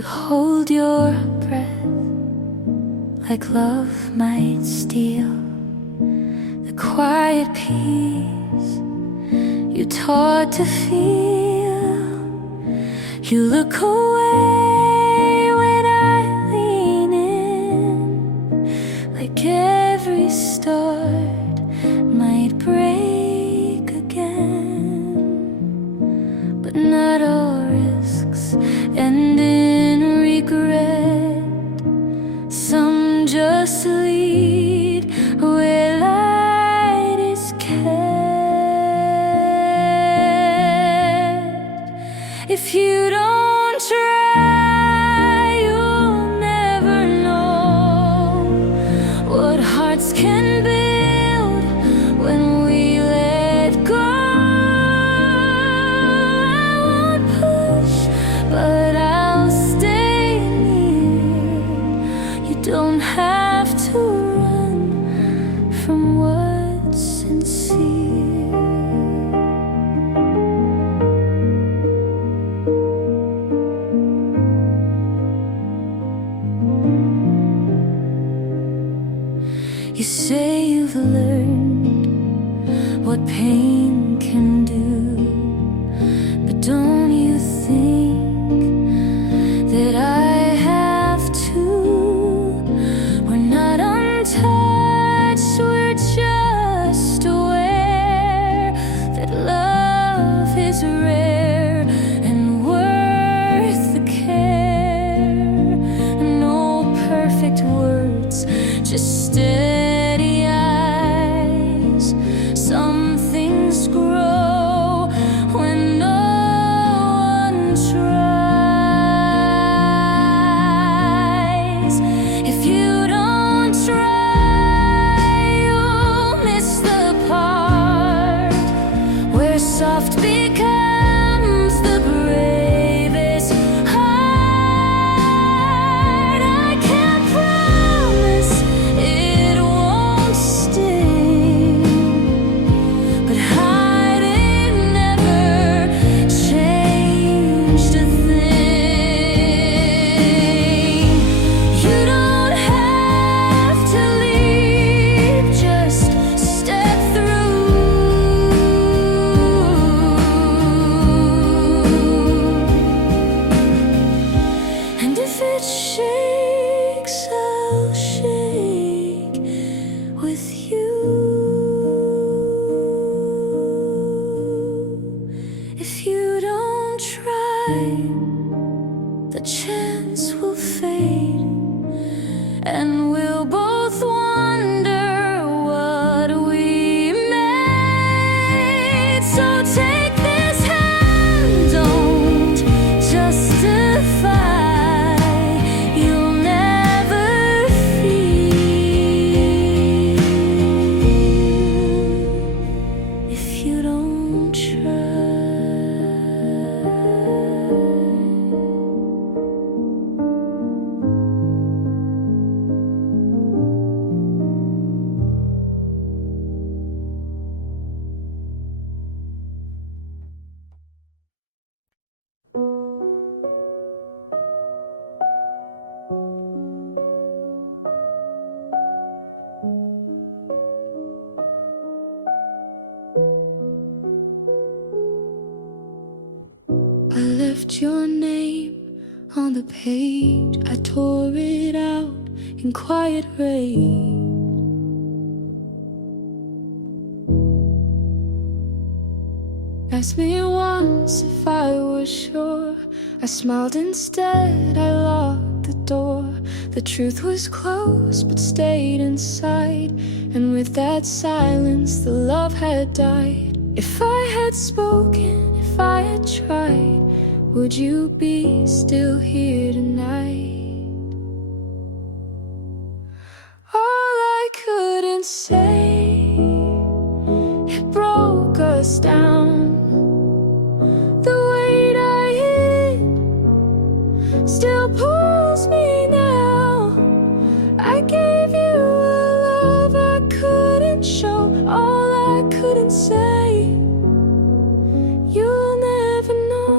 You hold your breath like love might steal the quiet peace you taught to feel. You look away when I lean in, like every start might break again. But not all risks end in regret. Some just lead where light is kept. If you don't try, you'll never know what hearts can build when we let go. I won't push, but I'll stay near. You don't have to run from what's sincere. You say you've learned what pain can do, but don't you think that I have to? We're not untouched, we're just aware that love is rare and worth the care. No perfect words, just steady eyes. Some things grow when no one tries. If you don't try, you'll miss the part where soft becomes the bravest heart. I can't promise it won't sting, but hiding never changed a thing. You don't have to leave, just step through. And if it shakes, I'll shake with you. If you don't try, the chance will fade, and we'll both wonder what we made. So take this hand, don't justify. You'll never feel if you don't try. I left your name on the page. I tore it out in quiet rage. Asked me once if I was sure. I smiled instead, I locked the door. The truth was close but stayed inside, and with that silence the love had died. If I had spoken, if I had tried, would you be still here tonight? All I couldn't say, it broke us down. The weight I hid still pulls me now. I gave you a love I couldn't show, all I couldn't say. You'll never know.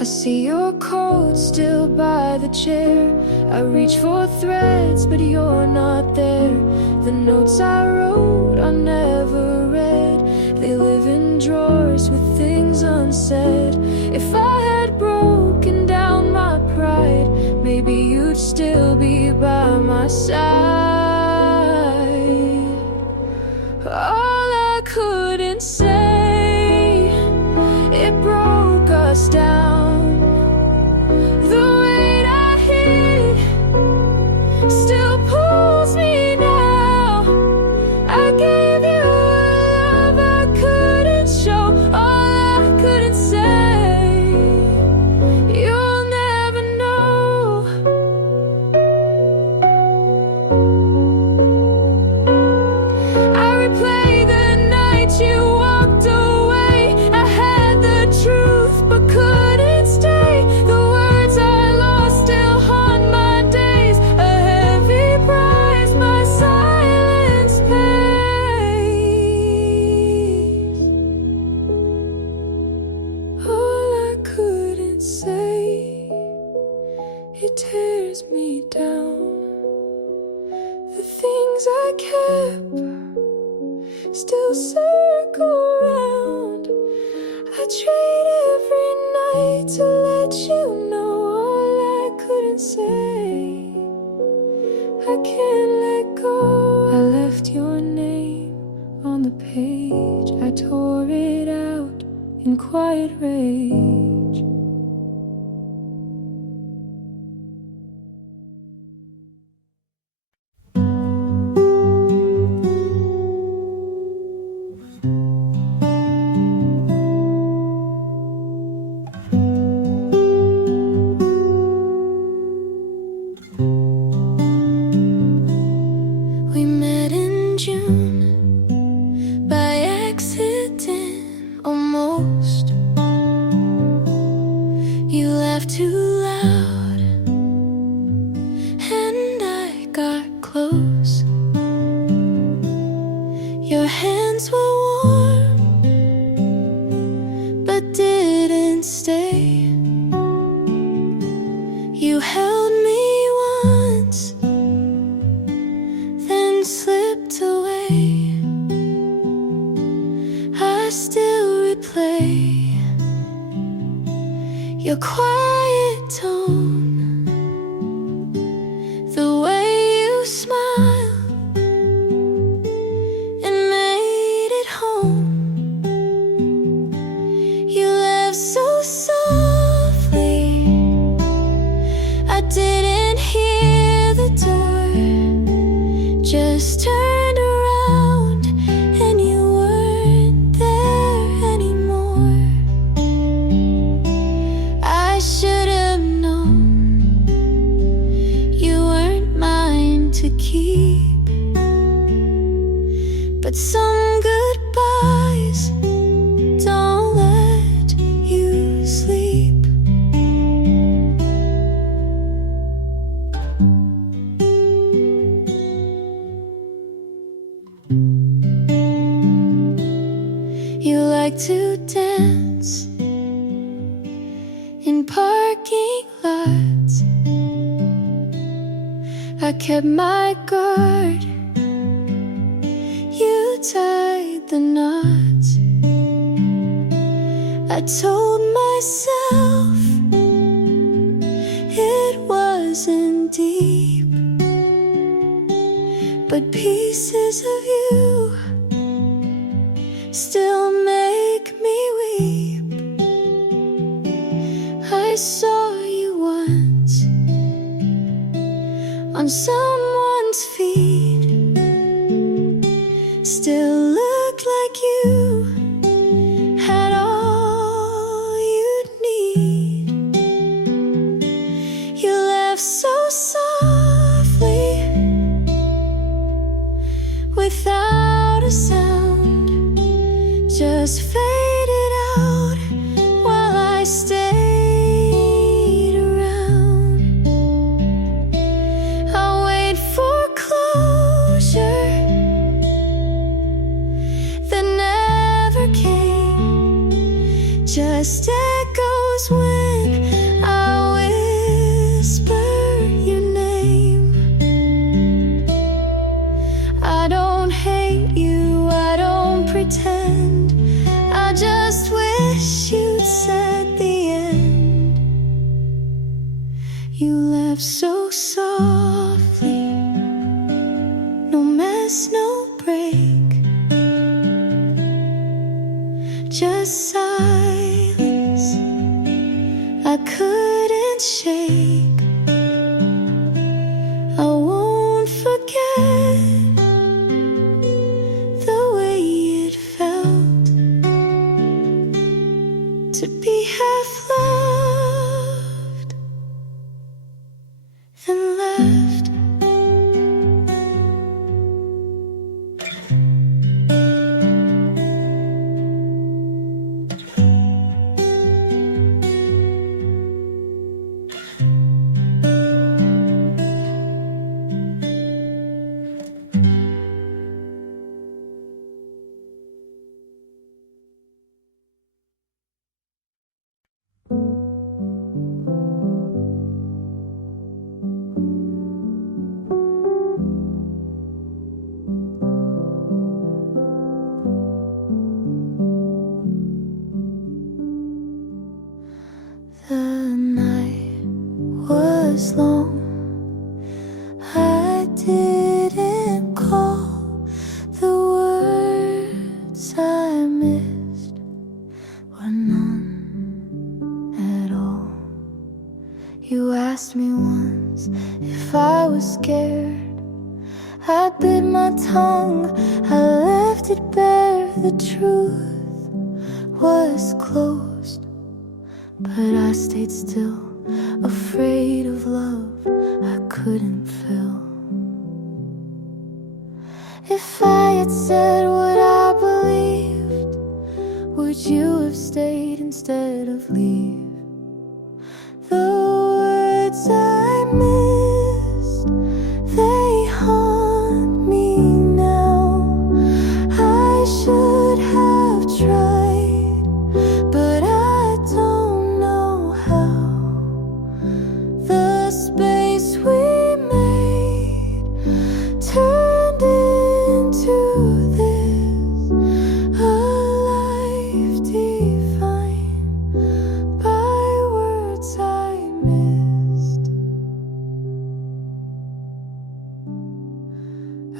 I see your coat still by the chair. I reach for threads, but you're not there. The notes I wrote I never read. They live in drawers with things unsaid. If I had broken down my pride, maybe you'd still be by my side. All I couldn't say, it broke us down. The weight I hid still pulls me now. I gave you a love I couldn't show. All I couldn't say, you'll never know. I replay the night you walked away. I had the truth but couldn't stay. The words I lost still haunt my days. A heavy price my silence pays. All I couldn't say, it tears me down. The things I kept still circle round. I trade every night to let you know. All I couldn't say, I can't let go. I left your name on the page. I tore it out in quiet rage. We met in June by accident, almost. You laughed too loud and I got close. Your hands were warm but didn't stay. You held me once, then slipped away. I still replay your quiet tone, the way you smile and made it home. You laughed so softly, I didn't hear the door. Just turned around and you weren't there anymore. I should have known you weren't mine to keep. But some goodbyes don't let you sleep. You like to dance in parking lots. I kept my guard, you tied the knots. I told myself it wasn't deep, but pieces of you still make me weep. I saw you once on someone's feet, still looked like you had all you'd need. You laughed so softly without a sound, just faded out while I stayed around. I wait for closure that never came, just echoes when don't hate you, I don't pretend. I just wish you'd said the end. You left so softly, no mess, no break, just silence I couldn't shake. I won't forget the way it felt to be half loved, then left. The night was long, I didn't call. The words I missed were none at all. You asked me once if I was scared. I bit my tongue, I left it bare. The truth was closed, but I stayed still, afraid of love I couldn't feel. If I had said what I believed, would you have stayed instead of leave? The words I missed, they haunt me now. I should have tried, but I don't know how. The space we made turned into this, a life defined by words I missed.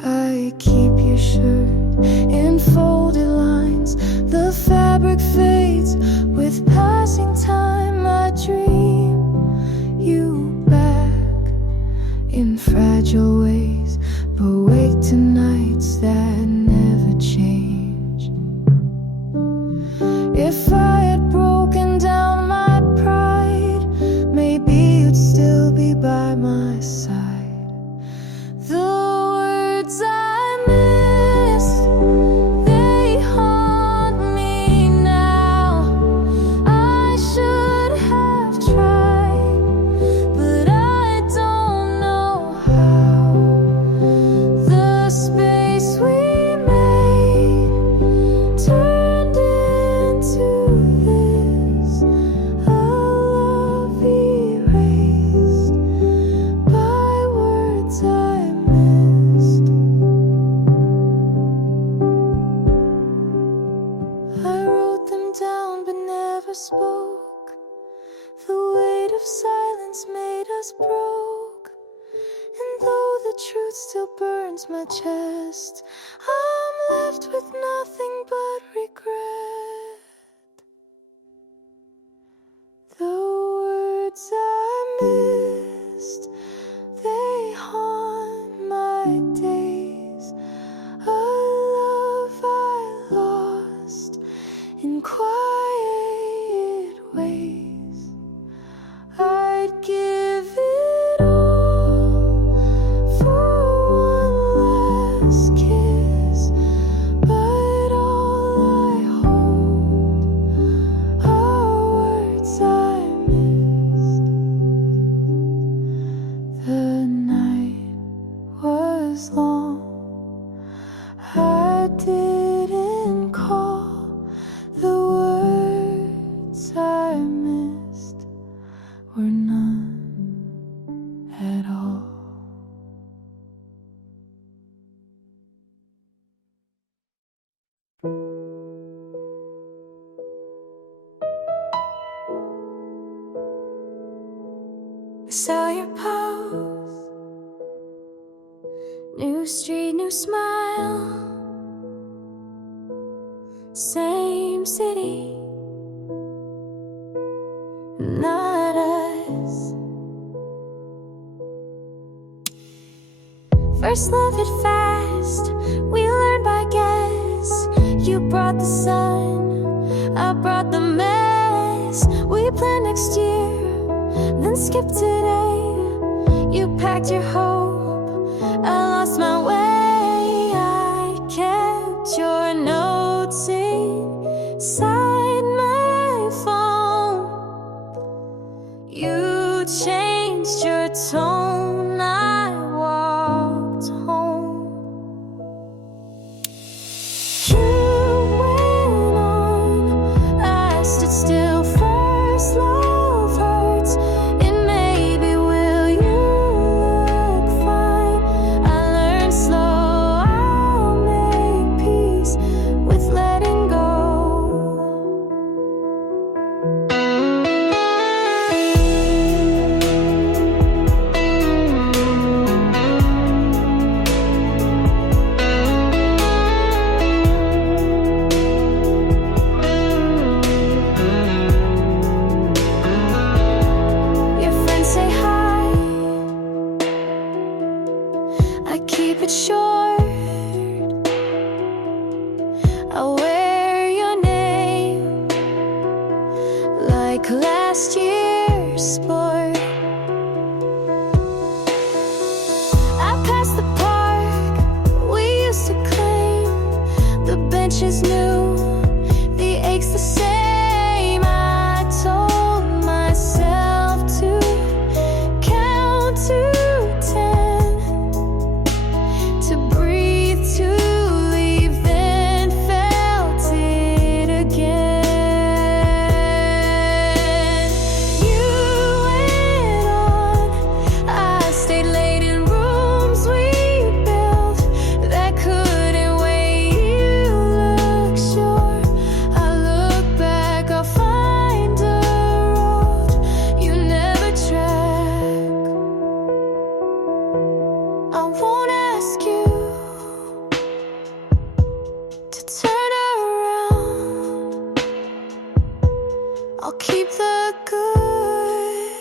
I keep your shirt in folded lines. The fabric fades with passing time. I dream you back in fragile ways, but wake to nights that never change. If I had broken down my pride, maybe you'd still be by my side. The words I miss, they haunt me now. I should have tried, but I don't know how. The space we made turned into this, a love erased by words I missed. I wrote them down but never spoke. The weight of silence made us broke, and though the truth still burns my chest, I'm left with nothing but regret. The words I missed, they haunt my days. A love I lost in quiet ways. I'd give it all for one last kiss, but all I hold are words I missed. The night was long, I didn't call. The words I missed were none at all. I saw your post. New street, new smile. Same city, not us. First love it fast, we learned by guess. You brought the sun, I brought the mess. We planned next year, then skipped today. You packed your hope, I lost my way. I kept your notes inside my phone. You changed your tone, I walked home. You went on, I stood still. First love hurts, it maybe will. You look fine, I learned slow. I'll make peace with letting go. Your friends say hi, I keep it short. I wear your name like last year's sport. I passed the park we used to claim. The bench is new, the ache's the same. I told myself to count to 10, to breathe, to leave, then felt it again. You went on, I stayed late in rooms we built that couldn't wait. You look sure, I look back, I'll find a road you never track. I won't ask you to turn around. I'll keep the good,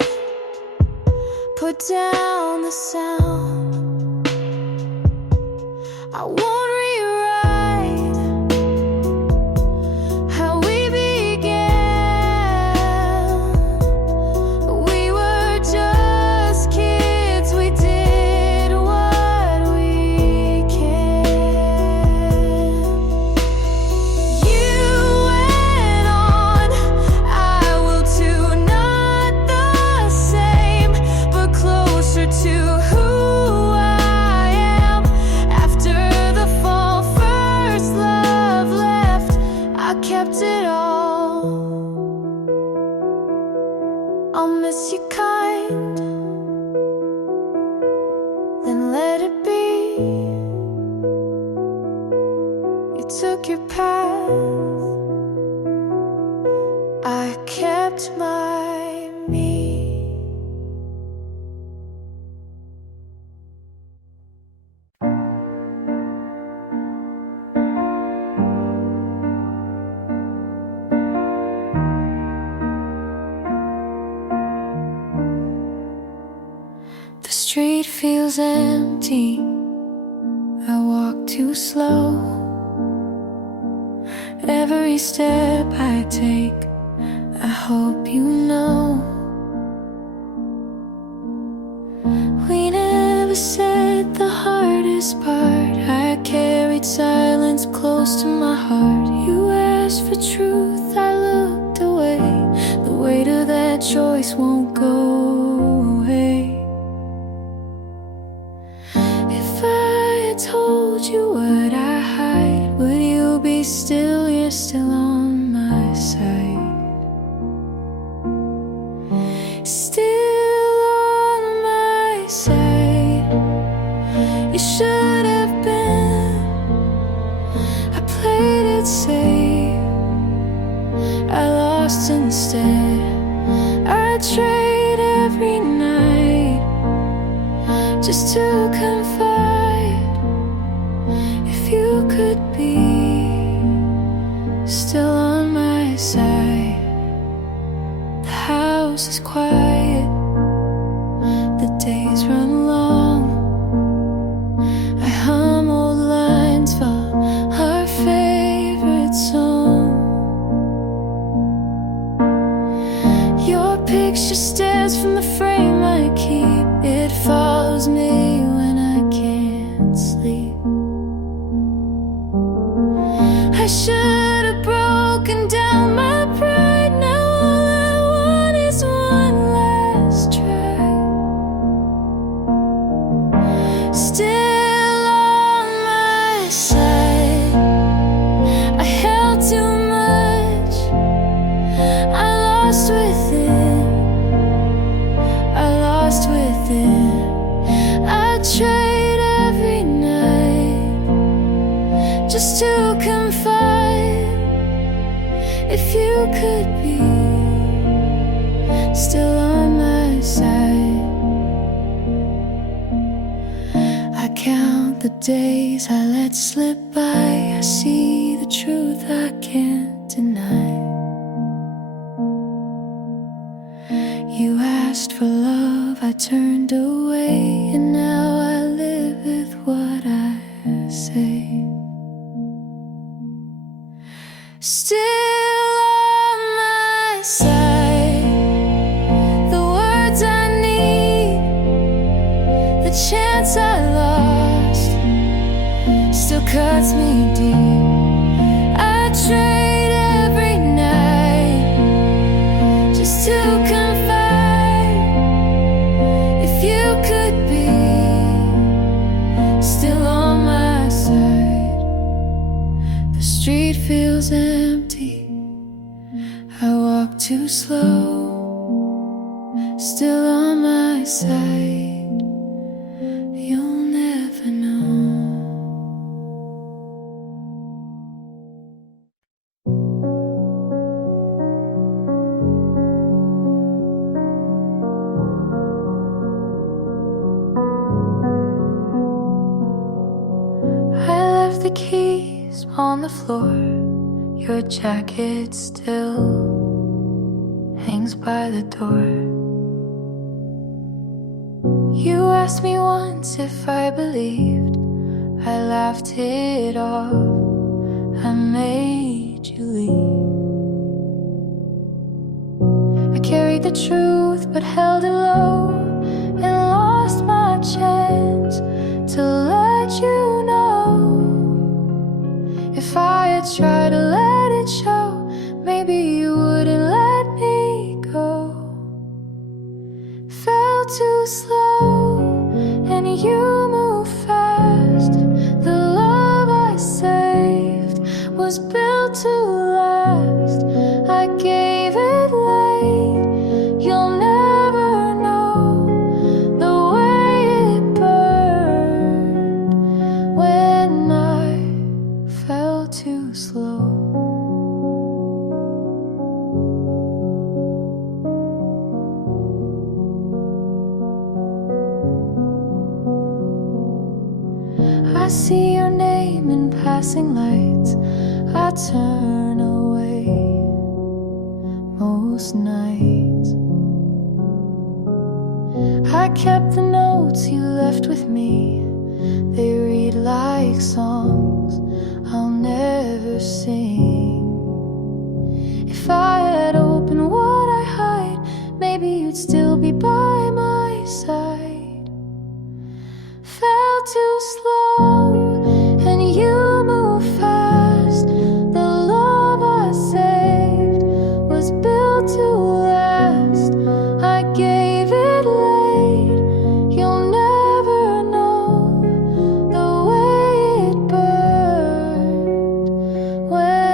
put down the sound. I won't rewrite how we began. We were just kids, we did what we can. You went on, I will too, not the same, but closer to who I am. After the fall, first love left, I kept it all. I'll miss you kind, then let it be. You took your path, I kept my me. The street feels empty, I walk too slow. Every step I take, I hope you know. We never said the hardest part, I carried silence close to my heart. You asked for truth, I looked away. The weight of that choice won't go away. If I had told you what I hide, would you be still? You're still on my side. Still on my side. You should have been. I played it safe, I lost instead. I trade every night just to confide. If you could be still on my side. The house is quiet, the days run long. I hum old lines from our favorite song. Your picture stares from the frame I keep. It follows me when I can't sleep. I should have broken down my pride. Now all I want is one last try. Still on my side. I held too much. I lost within. I lost within. I tried every night just to confide. If you could be still on my side. I count the days I let slip by. I see the truth I can't deny. You asked for love, I turned away, and now I live with what I say. Still on my side. The words I need, the chance I lost, still cuts me deep. I trade every night just to confide. If you could be still on my side. The street feels empty, I walk too slow. Still on my side, you'll never know. I left the keys on the floor. Your jacket still hangs by the door. You asked me once if I believed. I laughed it off. I made you leave. I carried the truth but held it low, and lost my chance to let you know. If I had tried to let it show, maybe you wouldn't let me go. Fell too slow and you moved fast. The love I saved was built to last. I gave it late, you'll never know the way it burned when I fell too slow. I see your name in passing lights. I turn away most nights. I kept the notes you left with me. They read like songs I'll never sing. If I had opened what I hide, maybe you'd still be by my side. Fell too slow and you moved fast. The love I saved was built to last. I gave it late, you'll never know the way it burned when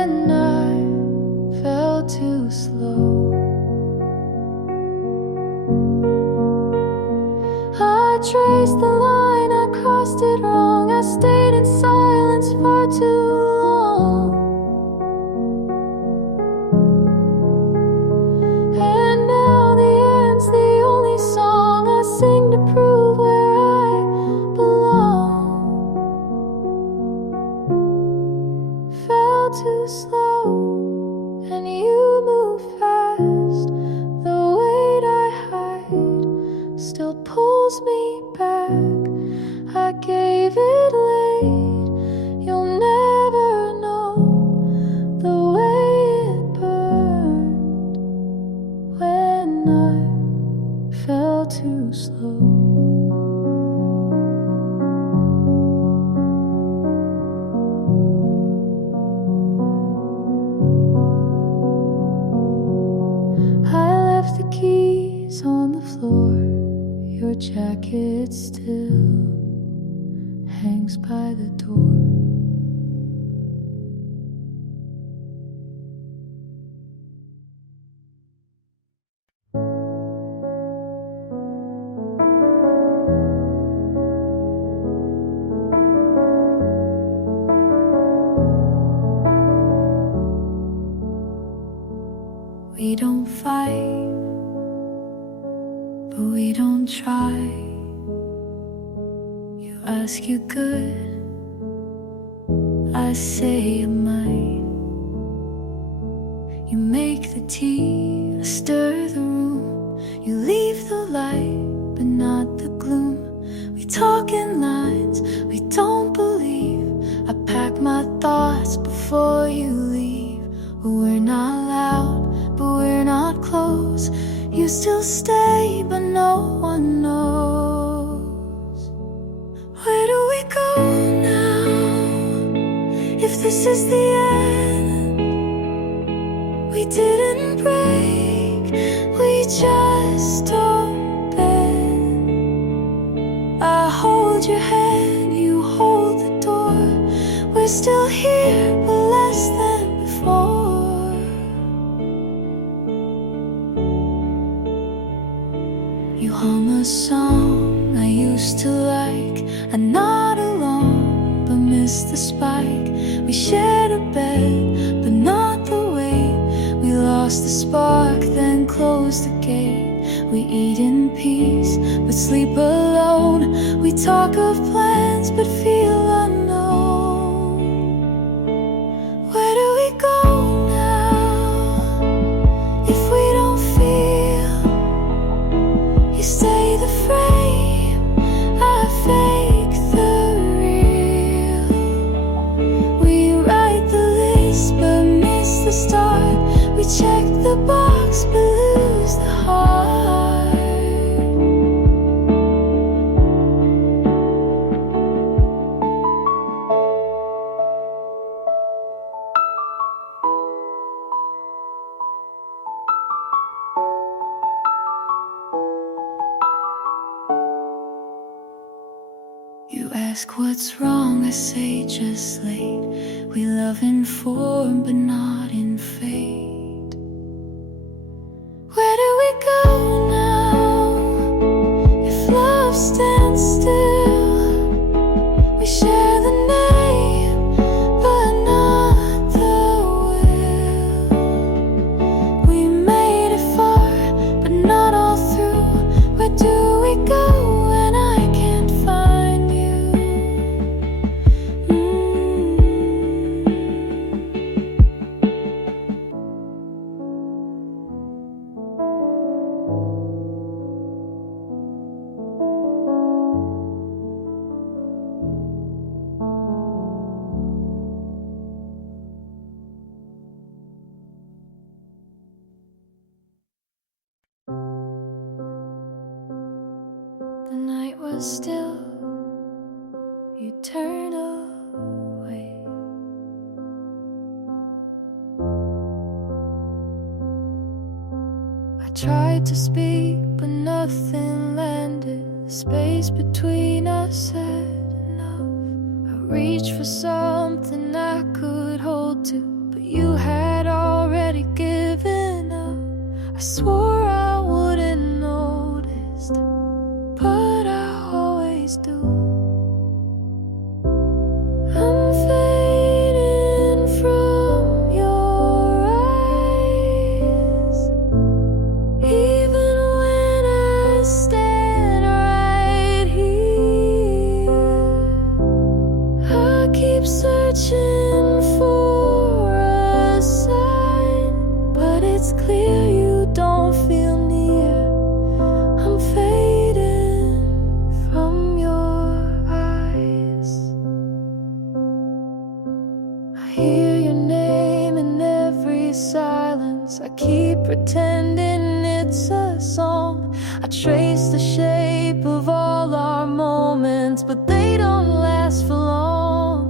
fell too slow, and you move fast. The weight I hide still pulls me back. I gave it late, you'll never know the way it burned when I fell too slow. On the floor, your jacket still hangs by the door. We don't fight, but we don't try. You ask you good, I say I might. You make the tea, I stir the room. You leave the light, but not the gloom. We talk in lines we don't believe. I pack my thoughts before you leave. We're not loud, but we're not close. You still stay, but no one knows. Where do we go now? If this is the end, we didn't break, we just don't bend. I hold your hand, you hold the door. We're still here, but less than before. You hum a song I used to like. I'm not alone, but miss the spike. We shared a bed, but not the weight. We lost the spark, then closed the gate. We eat in peace, but sleep alone. We talk of plans, but feel unknown. Where do we go now? If we don't feel, you stay the frame, I fake the real. We write the list but miss the start. We check the box but lose the heart. You ask what's wrong, I say just late. We love in form but not in fate. Where do we go now? If love stands still, we share the name but not the will. We made it far but not all through. Where do we go when I can't find you? The night was still, you turned away. I tried to speak, but nothing landed. The space between us had enough. I reached for something I could hold to, but you had already given up. I swore I wouldn't notice, but I always do. I'm fading from your eyes, even when I stand right here. I keep searching for hear your name in every silence. I keep pretending it's a song. I trace the shape of all our moments, but they don't last for long.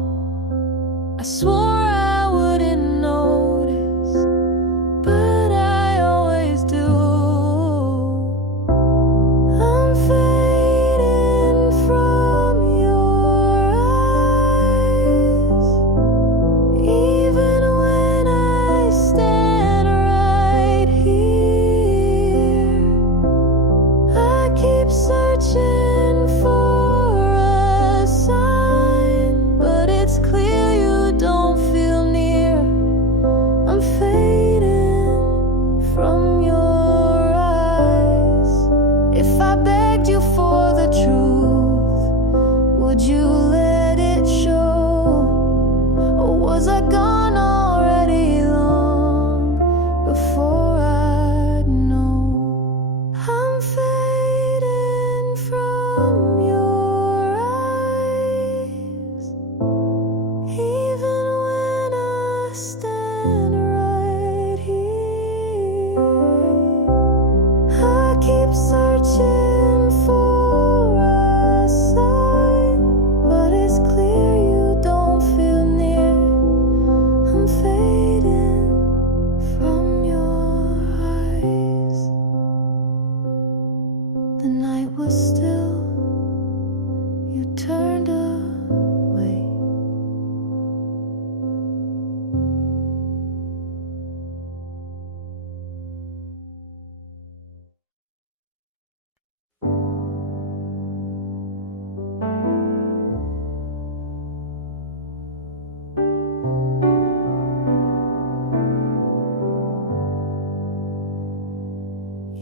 I swore I wouldn't notice, but I always do. I'm fading from your eyes, even when I stand right here. I keep searching for a sign, but it's clear you don't feel near. I'm fading from your eyes. If I begged you for the truth, would you let it show? Or was I gone already long before I'd know? I'm fading from your eyes, even when I stand right here. I keep searching for a sign, but it's clear you don't feel near. I'm fading from your eyes. The night was still, you turned away.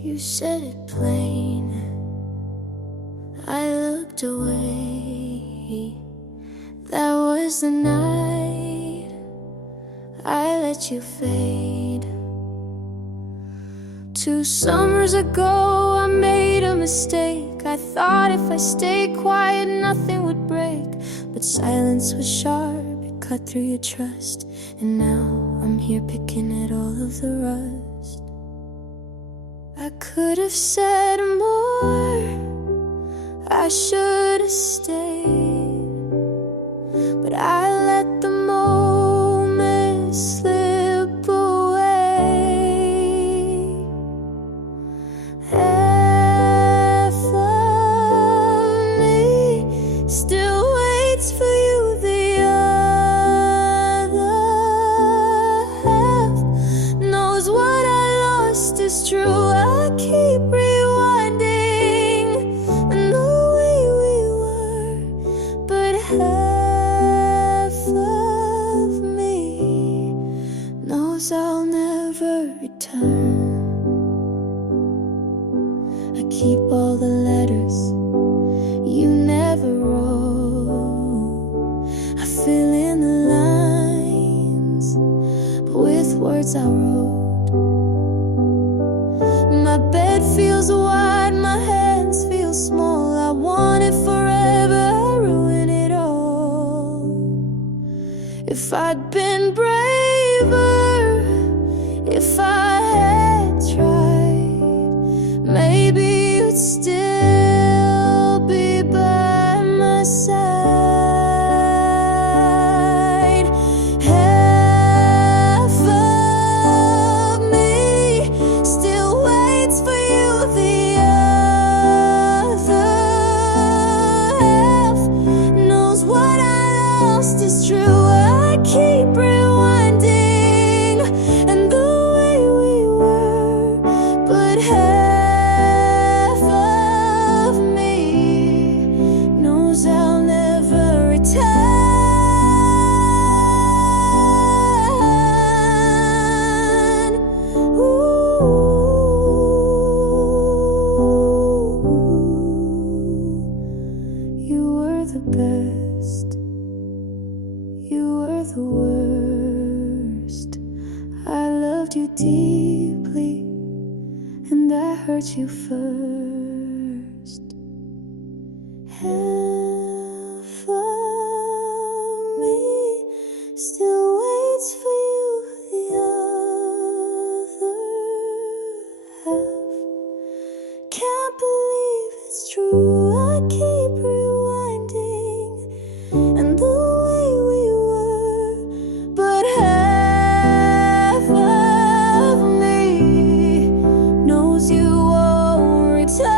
You said it plain, I looked away. That was the night I let you fade. 2 summers ago I made a mistake. I thought if I stayed quiet nothing would break, but silence was sharp, it cut through your trust. And now I'm here picking at all of the rust. I could have said more, I should have stayed, but I let the moment slip away. Half of me still waits for you, the other half knows what I lost is true. I keep rewinding and the way we were, but half of me knows I'll never return. I keep all the letters you never wrote. I fill in the lines, but with words I wrote. My bed feels wide, my hands feel small. I want it forever, I ruin it all. If I'd been braver, if I had tried, maybe you'd still be by my side. Half of me still waits for you, the other half knows what I lost is true. I keep rewinding and the way we were, but half of me knows I'll never return. You were the best, you were the worst. I loved you deeply, and I hurt you first. Half of me still waits true, I keep rewinding and the way we were, but half of me knows you won't return.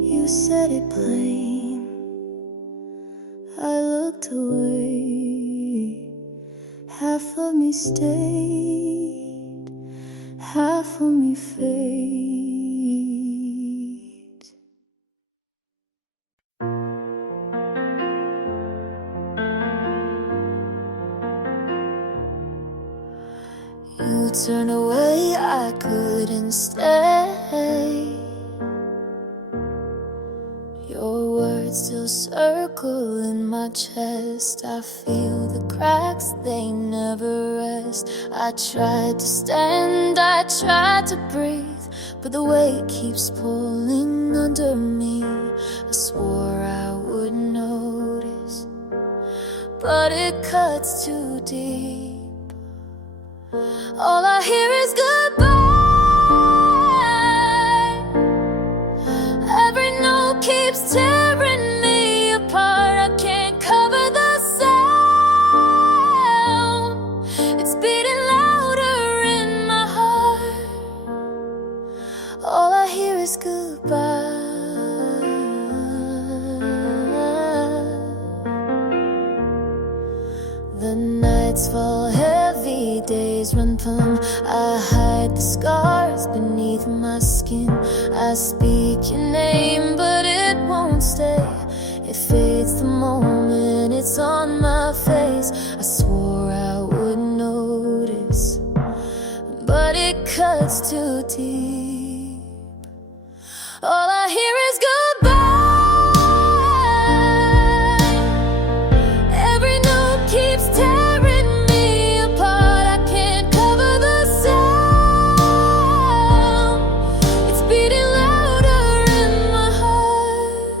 You said it plain, I looked away. Half of me stayed, half of me fades. You turned away, I couldn't stay. Your words still circle in my chest. I feel the cracks, they never rest. I tried to stand, I tried to breathe, but the weight keeps pulling under me. I swore I would notice, but it cuts too deep. All I hear is goodbye. Every note keeps tearing me apart. I can't cover the sound. It's beating louder in my heart. All I hear is goodbye. The nights fall heavy, days run plumb. I hide the scars beneath my skin. I speak your name, but it won't stay. It fades the moment it's on my face. I swore I would notice, but it cuts too deep. All I hear is goodbye. Every note keeps tearing me apart. I can't cover the sound. It's beating louder in my heart.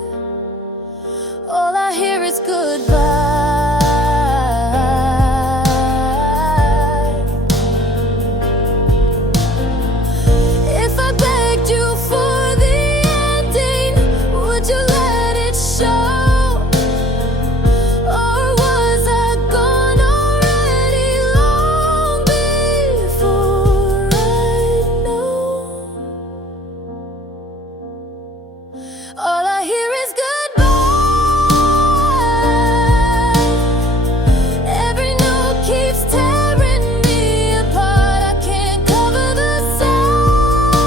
All I hear is goodbye. If I begged you for the ending, would you let it show? Or was I gone already long before I know? All I hear is goodbye. Every note keeps tearing me apart. I can't cover the sound.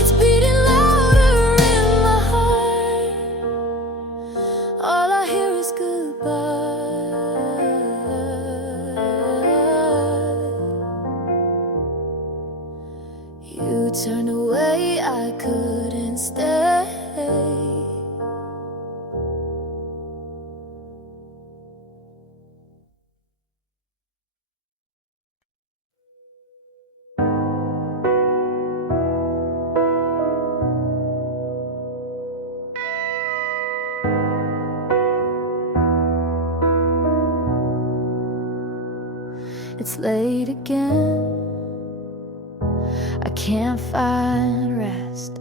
It's beating louder in my heart. All I hear is goodbye. You turned away, I couldn't stay. It's late again, I can't find rest.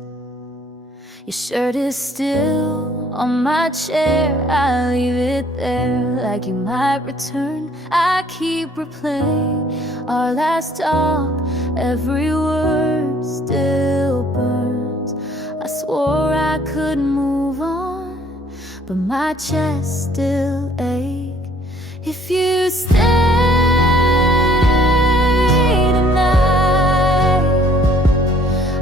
Your shirt is still on my chair. I leave it there like you might return. I keep replaying our last talk. Every word still burns. I swore I could move on, but my chest still aches. If you stay tonight,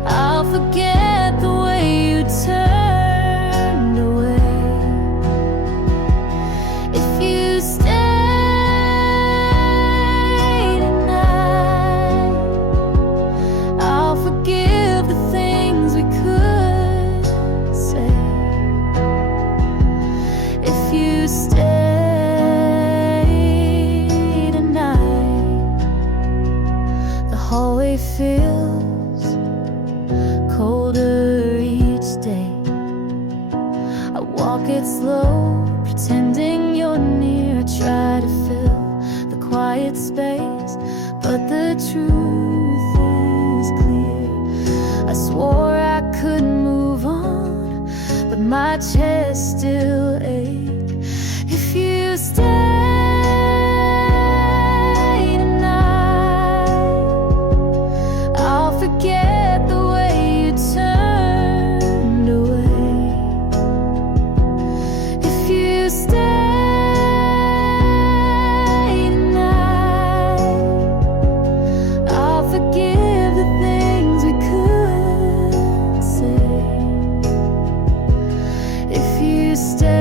I'll forget the way you turned away. If you stay tonight, I'll forgive the things we could say. If you stay tonight, the hallway feels colder each day. I walk it slow, pretending you're near. I try to fill the quiet space, but the truth is clear. I swore I could move on, but my chest still aches. If you stay tonight, I'll forget the way you turned away. If you stay tonight, I'll forgive the things we couldn't say. If you stay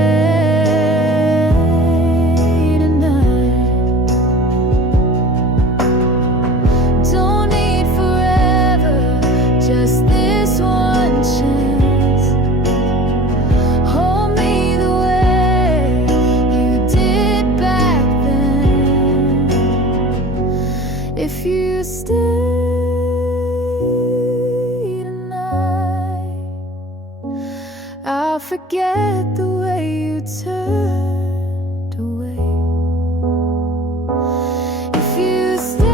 if you stay tonight, I'll forget the way you turned away. If you stay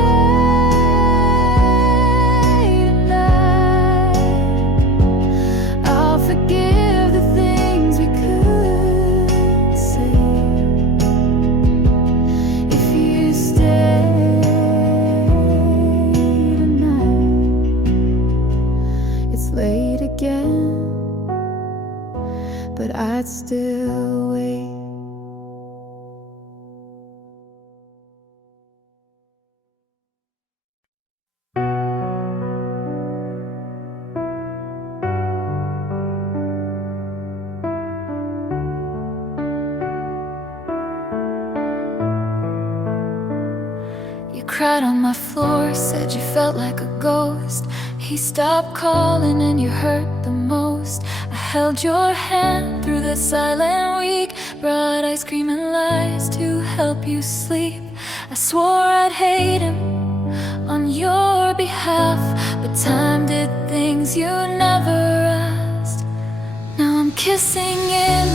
tonight, I'll forgive the things we couldn't say. If you stay late again, but I'd still wait. You cried on my floor, said you felt like a ghost. He stopped calling and you hurt the most. I held your hand through the silent week, brought ice cream and lies to help you sleep. I swore I'd hate him on your behalf, but time did things you never asked. Now I'm kissing him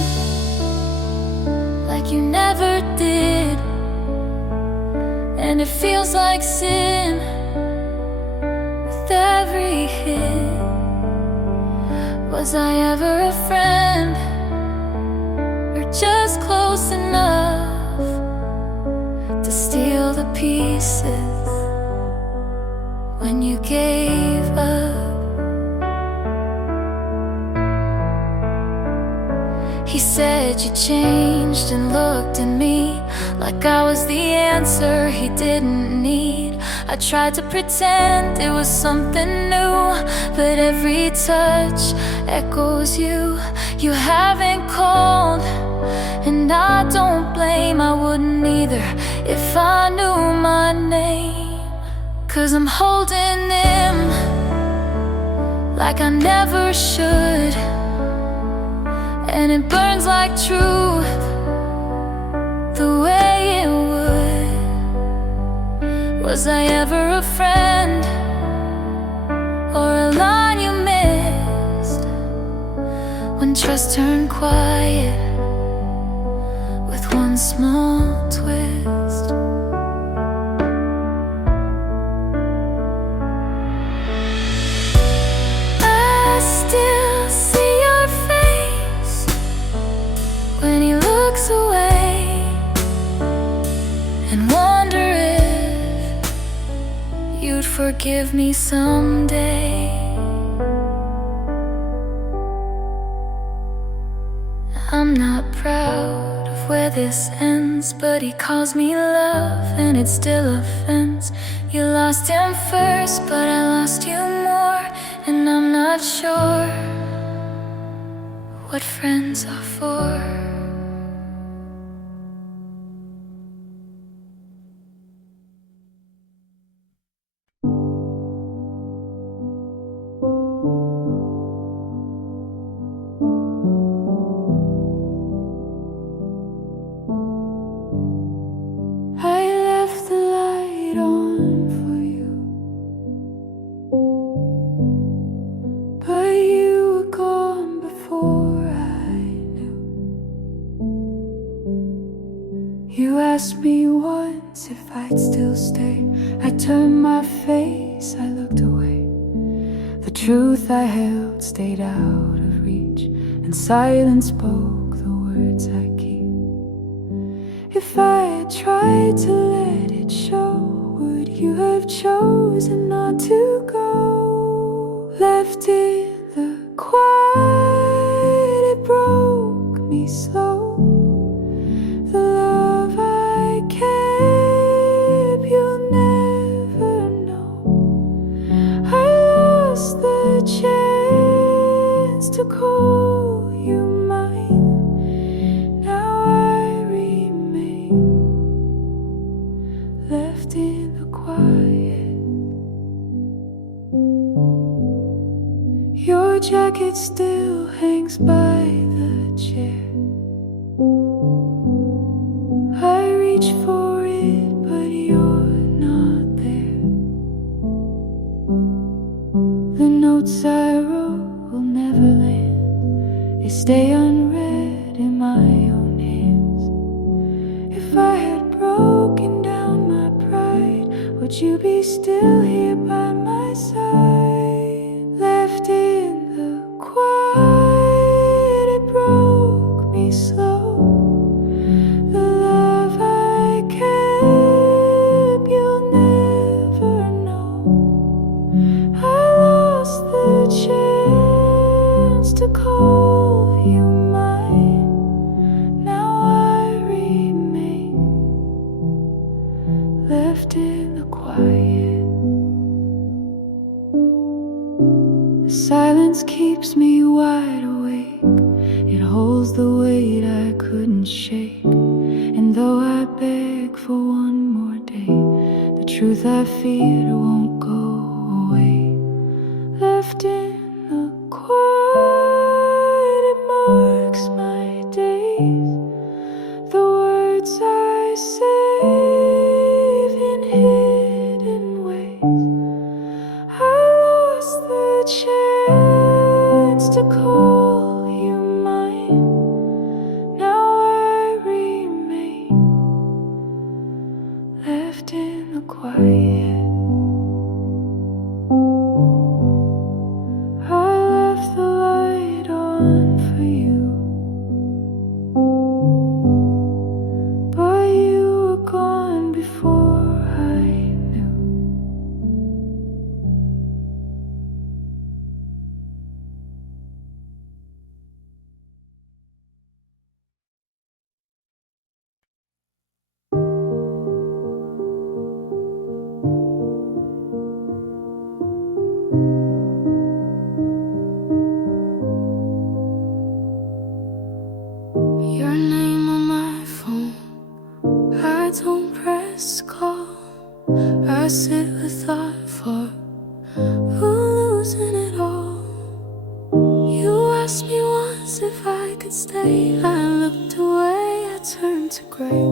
like you never did, and it feels like sin with every hit. Was I ever a friend, or just close enough to steal the pieces when you gave up? He said you changed and looked at me like I was the answer he didn't need. I tried to pretend it was something new, but every touch echoes you. You haven't called, and I don't blame. I wouldn't either if I knew my name. 'Cause I'm holding him like I never should, and it burns like truth the way it would. Was I ever a friend, or a line you missed when trust turned quiet with one small twist? I still see your face when he looks away, and wonder if you'd forgive me someday. I'm not proud of where this ends, but he calls me love, and it's still offense. You lost him first, but I lost you more, and I'm not sure what friends are for. I left the light on for you, but you were gone before I knew. truth I held stayed out of reach, and silence spoke the words I keep. If I had tried to let it show, would you have chosen not to go? Left in the quiet, it broke me slow. The love I kept, you'll never know. I lost the chance to call you mine. Now I remain left in the quiet. Your jacket still hangs by the chair. I reach for it, but you're not there. The notes I wrote will never land. They stay unread in my own hands. If I had broken down my pride, would you be still here by my side? Left in the quiet, it broke me slow. The love I kept, you'll never know. I lost the chance to call you mine. Now I remain left in the quiet. The silence keeps me wide awake. It holds the weight I couldn't shake. And though I beg for one more day, the truth I feared won't go away. Left in the quiet, it marks my days. The words I save in hidden ways. I lost the chance to call you mine. Now I remain left in the quiet. I left the light on for you, but you were gone before I knew. Your name on my phone, I don't press call. I sit with thought for losing it all. You asked me once if I could stay. I looked away, I turned to gray.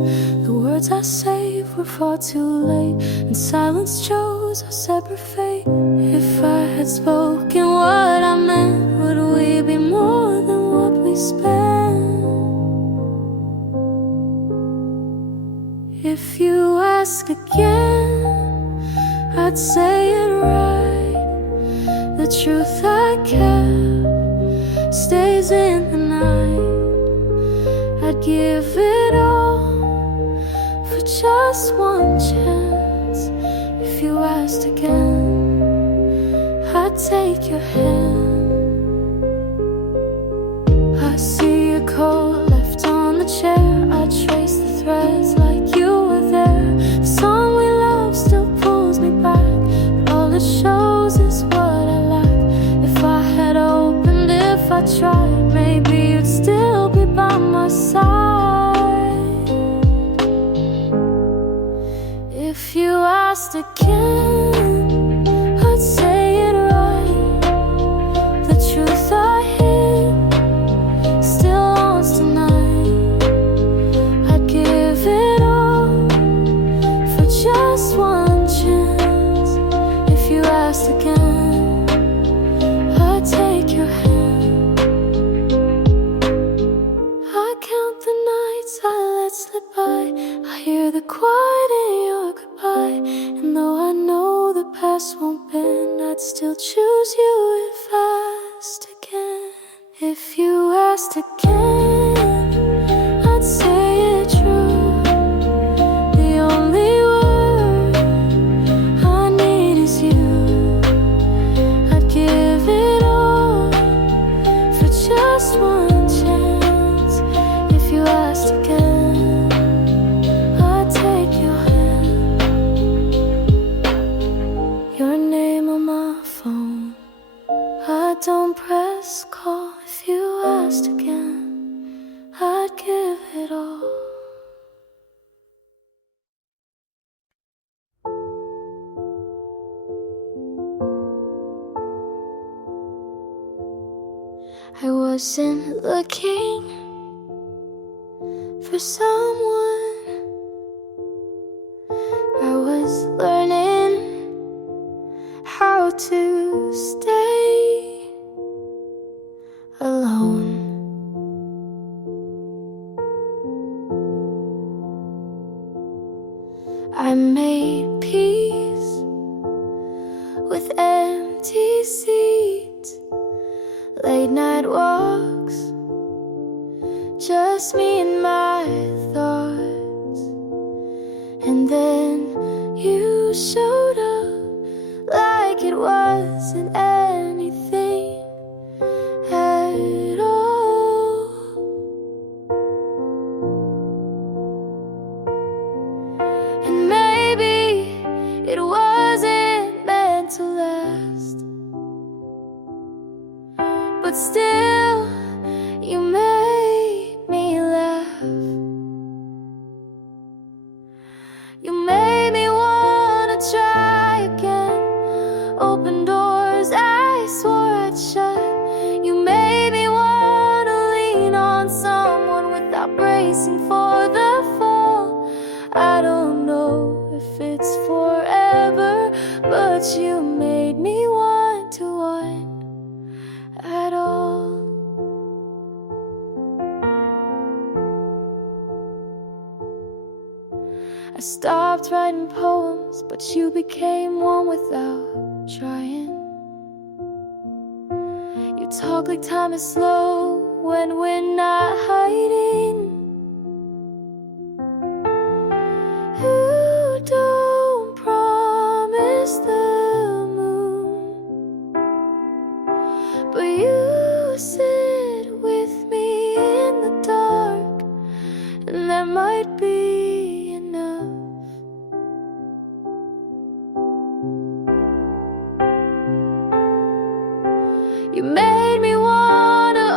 The words I saved were far too late, and silence chose our separate fate. If I had spoken what I meant, would we be more than what we spent? If you ask again, I'd say it right. The truth I kept stays in the night. I'd give it all for just one chance. If you asked again, I'd take your hand. I see your coat left on the chair. I trace the threads like you were there. The song we love still pulls me back, but all it shows is what I lack. If I had opened, if I tried, maybe you'd still be by my side. If you asked again, I'd say it right. The truth I hid still haunts tonight. I'd give it all for just one chance. If you asked again, I'd take your hand. I count the nights I let slip by. I hear the quiet in your goodbye. And though I know the past won't bend, I'd still choose you wasn't looking for someone. I was learning how to stay alone. I made peace with empty seats, late night walks, just me and my thoughts. And then you showed up like it wasn't anything at all. And maybe it wasn't meant to last, but still you made me laugh. You made me wanna try again, open doors I swore I'd shut. You made me wanna lean on someone without bracing for the fall. I don't know if it's forever, but you made me want to want at all. I stopped writing poems, but you became one without trying. You talk like time is slow when we're not hiding. You don't promise the moon, but you sit with me in the dark, and that might be enough. You made me wanna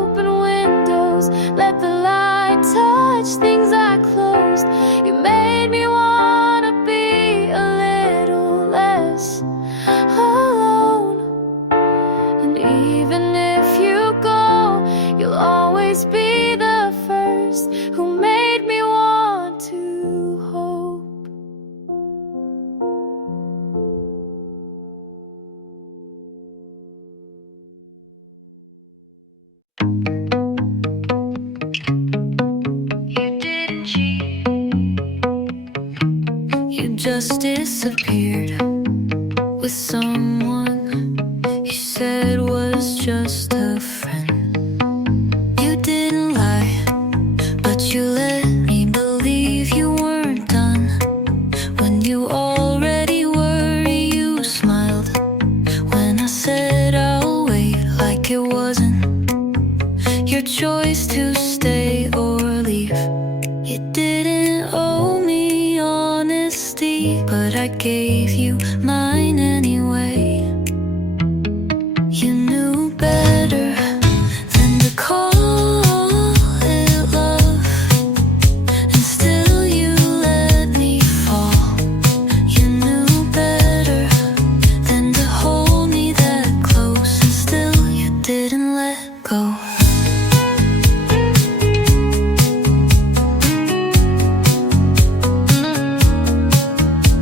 open windows, let the light touch things I closed. You made me wanna be a little less alone. And even if you go, you'll always be the first who made me want to hope. You didn't cheat, you just disappeared with someone you said was just a friend. You didn't lie, but you let me believe you weren't done. When you already were, you smiled when I said I'll wait, like it wasn't your choice to stay or leave. You didn't owe me honesty, but I gave you mine anyway. You knew better than to call it love, and still you let me fall. You knew better than to hold me that close, and still you didn't let go.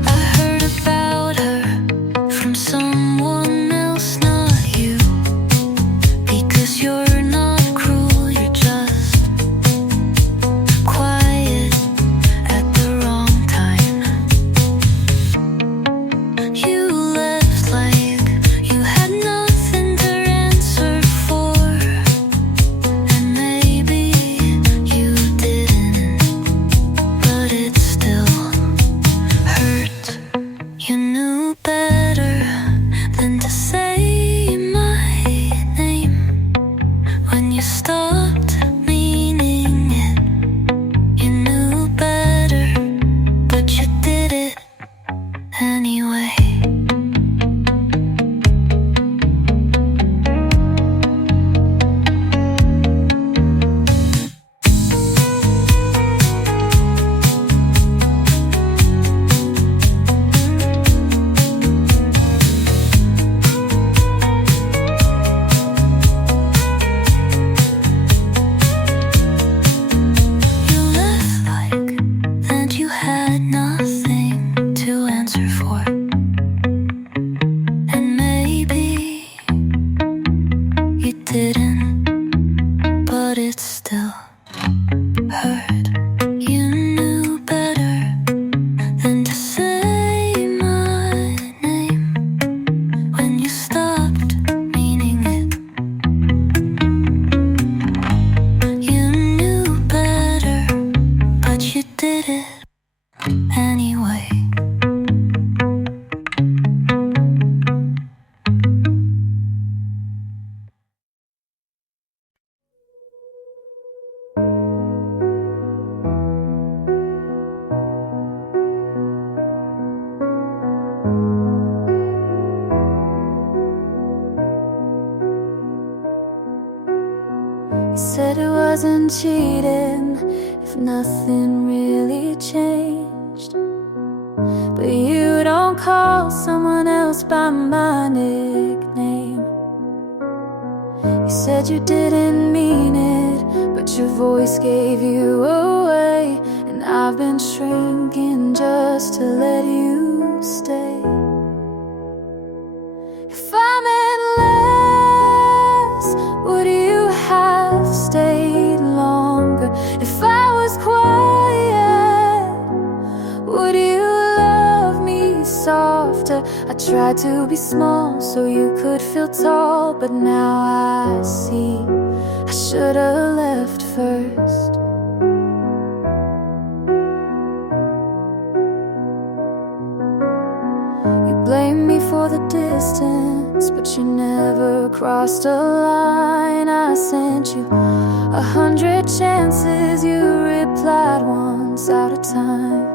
I heard about her from someone else, not you, because you're not cruel, you're just quiet at the wrong time. You left like you had nothing to answer for, and maybe you didn't, but it still hurt. You knew better You said it wasn't cheating if nothing really changed. But you don't call someone else by my nickname. You said you didn't mean it, but your voice gave you away. And I've been shrinking just to let you stay. If I meant less, would you have stayed longer? If I was quiet, would you love me softer? I tried to be small so you could feel tall, but now I see I should've left first. You blame me for the distance, but you never crossed a line. I sent you 100 chances, you replied once out of time.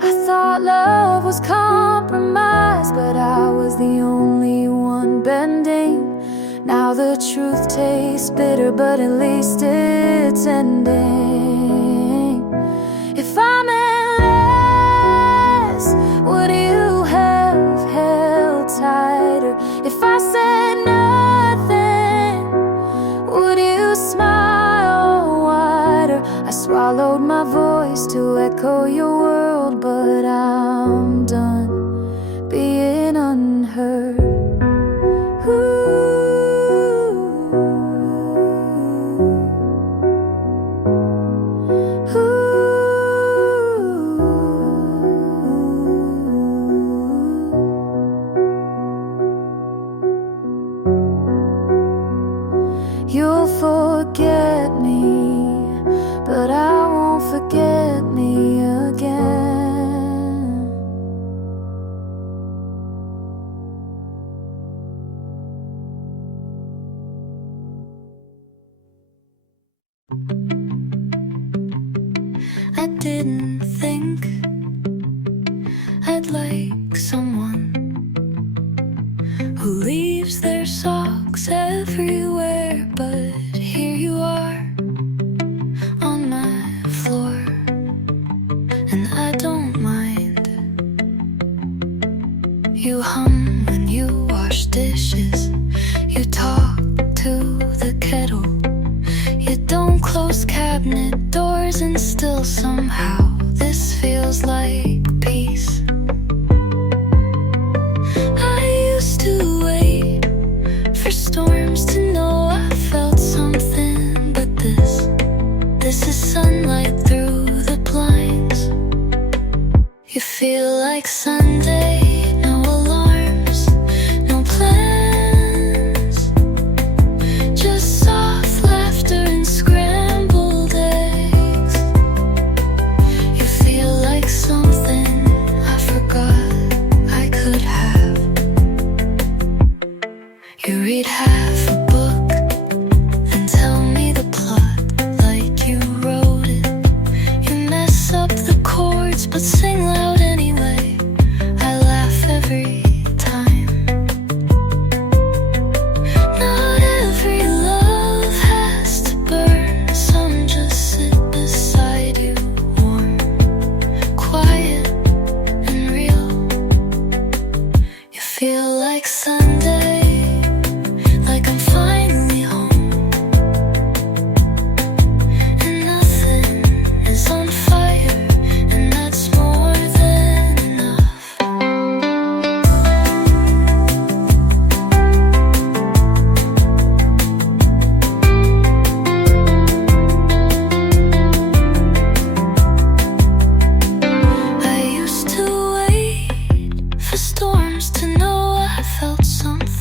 I thought love was compromise, but I was the only one bending. Now the truth tastes bitter, but at least it's ending. If I meant less, would you have held tighter? If I said nothing, would you smile wider? I swallowed my voice to echo your world, but I'm done being unheard. You'll forget me, but I won't forget me again. I didn't think I'd like someone who leaves their socks everywhere, but here you are on my floor, and I don't mind. You hum when you wash dishes, you talk to the kettle, you don't close cabinet doors, and still somehow this feels like peace. I used to wait for storms to know I felt something, but this is sunlight through the blinds. You feel like Sunday, no alarms, no plans, just soft laughter and scrambled eggs. You feel like something I forgot I could have. You read half a book and tell me the plot like you wrote it. You mess up the chords but sing loud anyway. I laugh every time. Not every love has to burn. Some just sit beside you, warm, quiet and real. You feel like Sunday, like I'm finally home, and nothing is on fire, and that's more than enough. I used to wait for storms to know I felt something.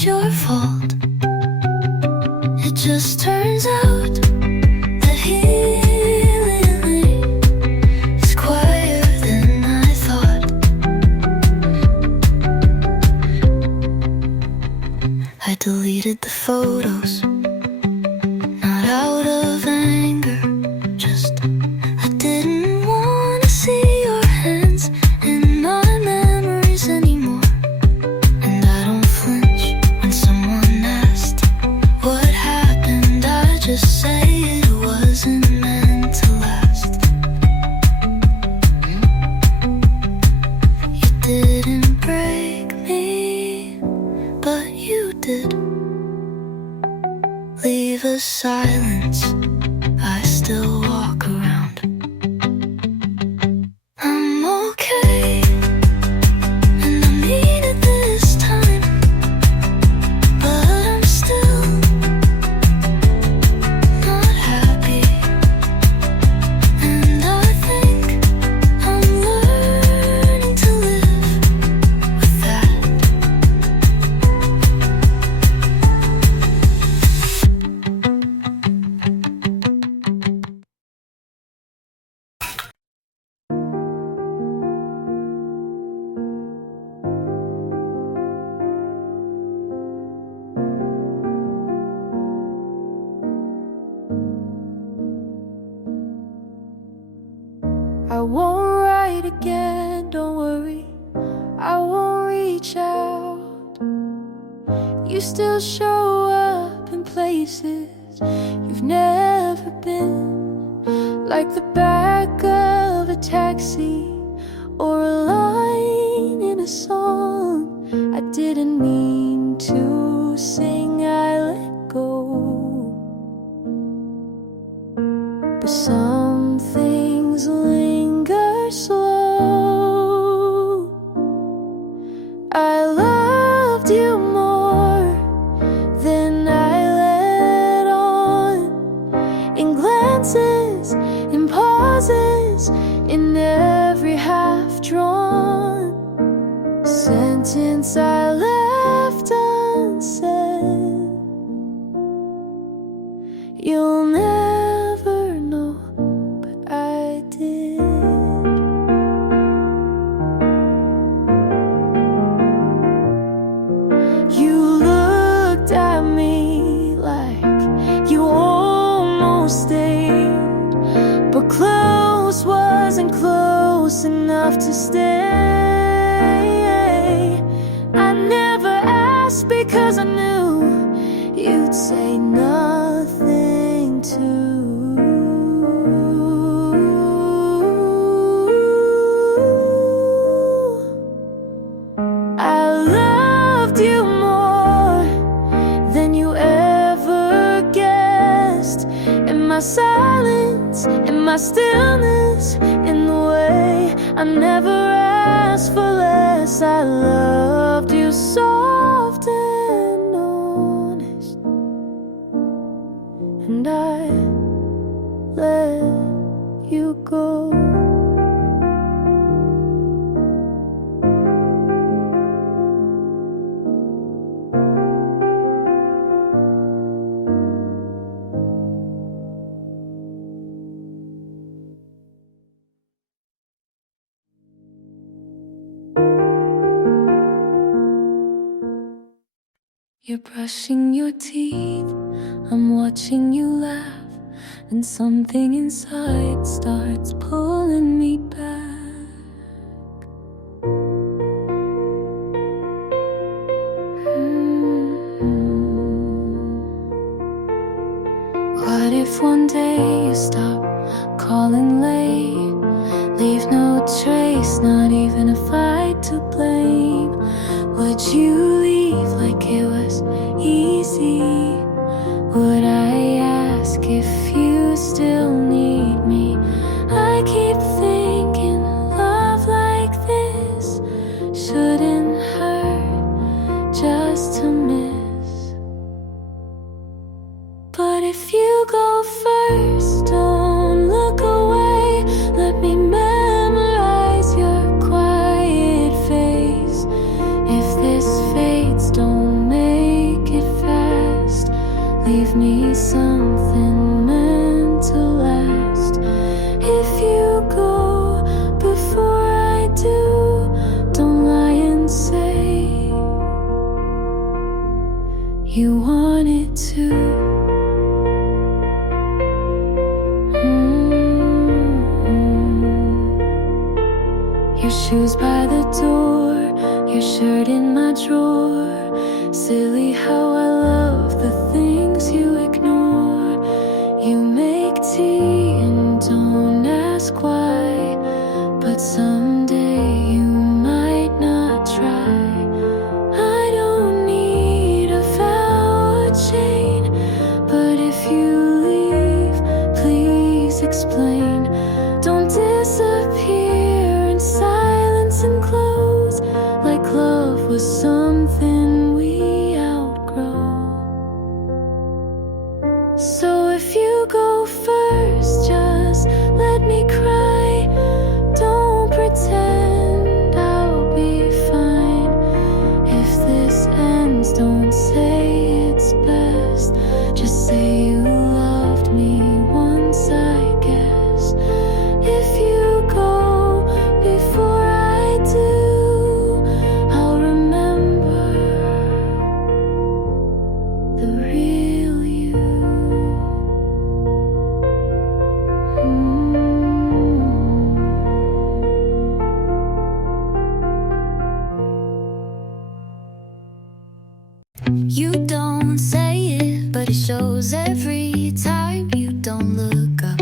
it's your fault. It just turns out that healing is quieter than I thought. I deleted the photos, not out of anger, just I didn't want to see your hands in my memories anymore. And I don't flinch when someone asked what happened. I just say it wasn't meant to last. You didn't break me, but you did. Leave a silence, I still walk around. I'm okay, and I mean it this time, but I'm still not happy. And I think I'm learning to live with that. I won't write again, don't worry, I won't reach out. You still show up in places you've never been, like the back of a taxi or a line in a song I didn't mean to sing. I let go, but some things linger slow. I loved you more than I let on, in glances, in pauses, in every half-drawn sentence I left unsaid. You'll never know, but I did. You looked at me like you almost stayed, but close wasn't close enough to stay. I never asked because I knew you'd say nothing to. I loved you more than you ever guessed, in my silence, in my stillness, in the way I never asked for less. I loved you soft and honest, and I let you go. You're brushing your teeth, I'm watching you laugh, and something inside starts pulling me back. What if one day you stop calling late, leave no trace, not even a fight to blame? Would you leave like it was easy? Would I ask if you still need me? I keep thinking love like this shouldn't hurt just to miss. But if you go first, don't look away. Let Your shoes by the door, your shirt in my drawer. Silly how I love the things you ignore. You make tea and don't ask why, but someday you might not try. I don't need a vow or chain, but if you leave, please explain. Don't disappear in silence and close, like love was something we outgrow. So if you go first, just let me cry. Don't pretend I'll be fine. If this ends, don't say it's best. Just say you loved me once, I guess. If you go before I do, I'll remember the real you. You don't say it, but it shows every time you don't look up.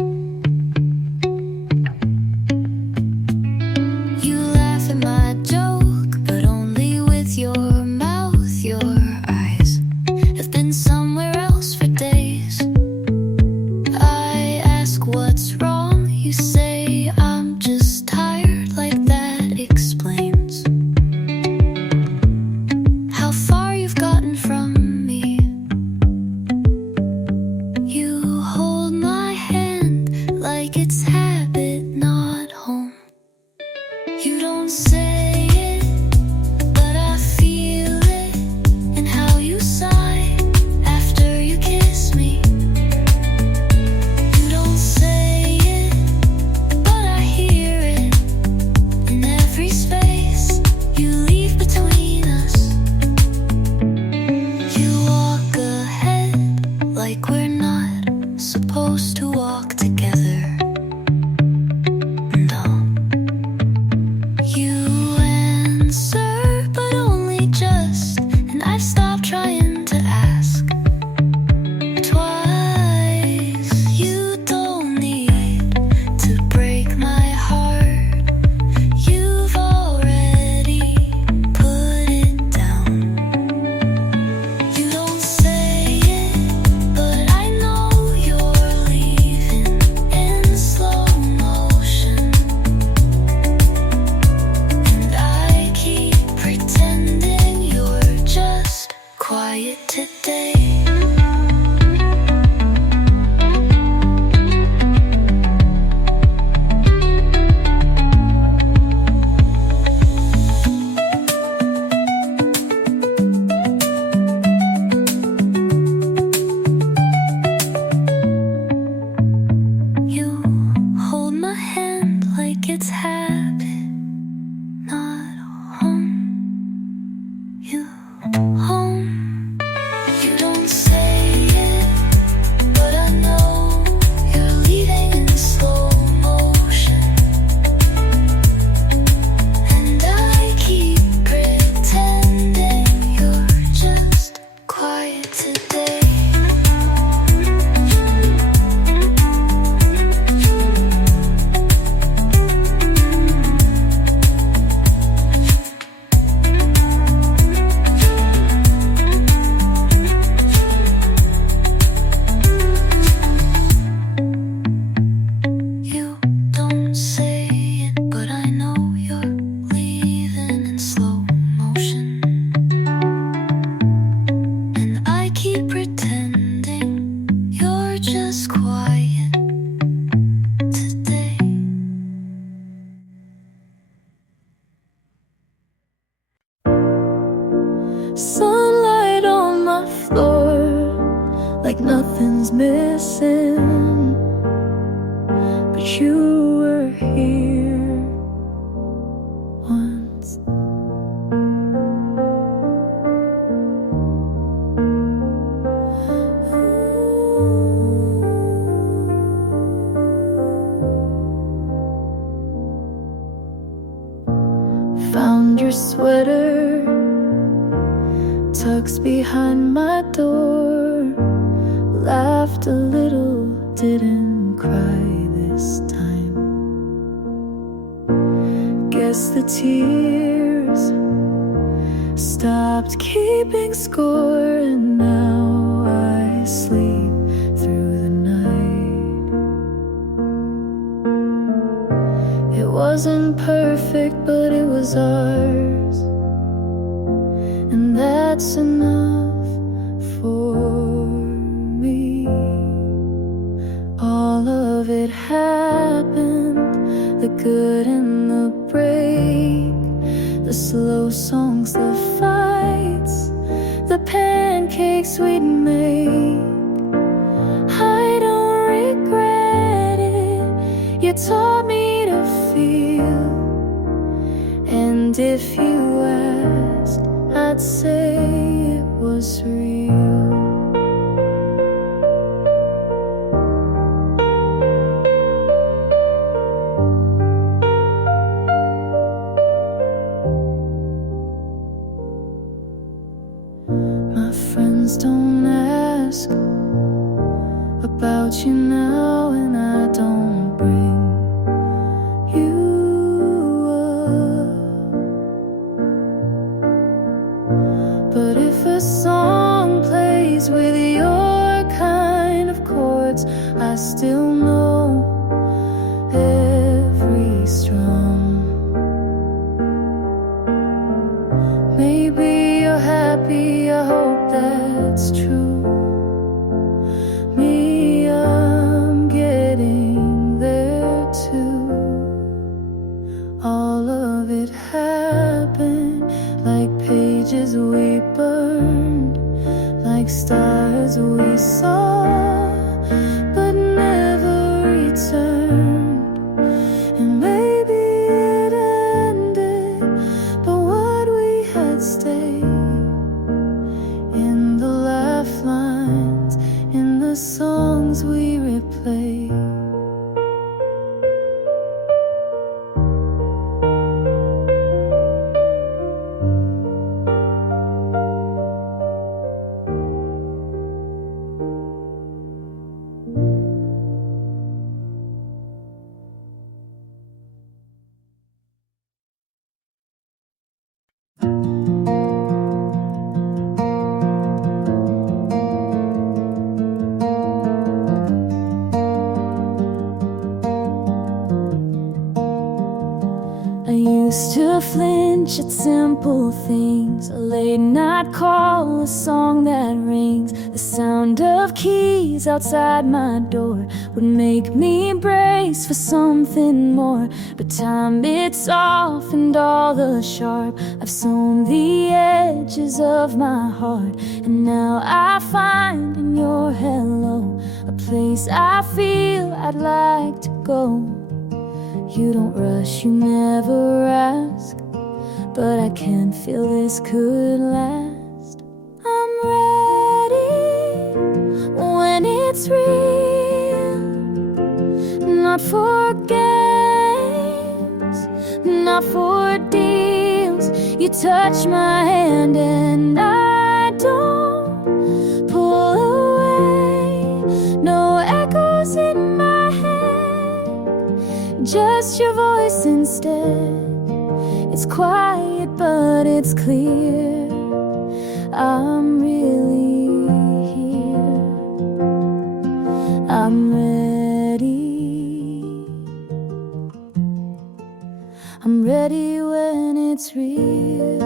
You laugh at my joke, but only with your mouth. Your eyes have been somewhere else for days. I ask what's wrong, you say I'm just tired, like that explains how far you've gotten from me. You hold my hand like it's habit, not home. You don't say it, but I feel it in how you sigh after you kiss me. You don't say it, but I hear it in every space you leave between us. You walk ahead like we're not supposed to walk together. No. You answer, but only just, and I've stopped trying to ask twice. You don't need to break my heart. You've already put it down. You don't say it, but I know you're leaving in slow motion. And I keep pretending you're just quiet today. You hold my hand like it's habit, not home. You home. You don't say it, but I know you're leaving in slow motion. And I keep pretending you're just quiet today. You don't say it, but I know you're leaving in slow motion. And I keep pretending you're just quiet today. Sunlight on my floor, like nothing's missing, but you were here once. and your sweater tucks behind my door. Laughed a little, didn't cry this time. Guess the tears stopped keeping score, and now I sleep through the night. It wasn't perfect, but it was ours, and that's enough for me. All of it happened, the good and the break, the slow songs, the fights, the pancakes we'd make. I don't regret it, you taught me to feel. And if you asked, I'd say it was real. Don't ask about you now, and I don't bring you up. But if a song plays with your kind of chords, I still know every strum. Maybe you're happy, I hope that's true. Me, I'm getting there too. All of it happened like pages we burned, like stars we saw but never returned. And maybe it ended, but what we had stayed in the laugh lines, in the songs we replay. I used to flinch at simple things, a late night call, a song that rings. The sound of keys outside my door would make me brace for something more. But time, it softened all the sharp. I've sewn the edges of my heart, and now I find in your hello a place I feel I'd like to go. You don't rush, you never ask, but I can feel this could last. I'm ready when it's real, not for games, not for deals. You touch my hand and I don't pull away. No echoes in my head, just your voice instead. It's quiet but it's clear, I'm really here. I'm ready, I'm ready when it's real.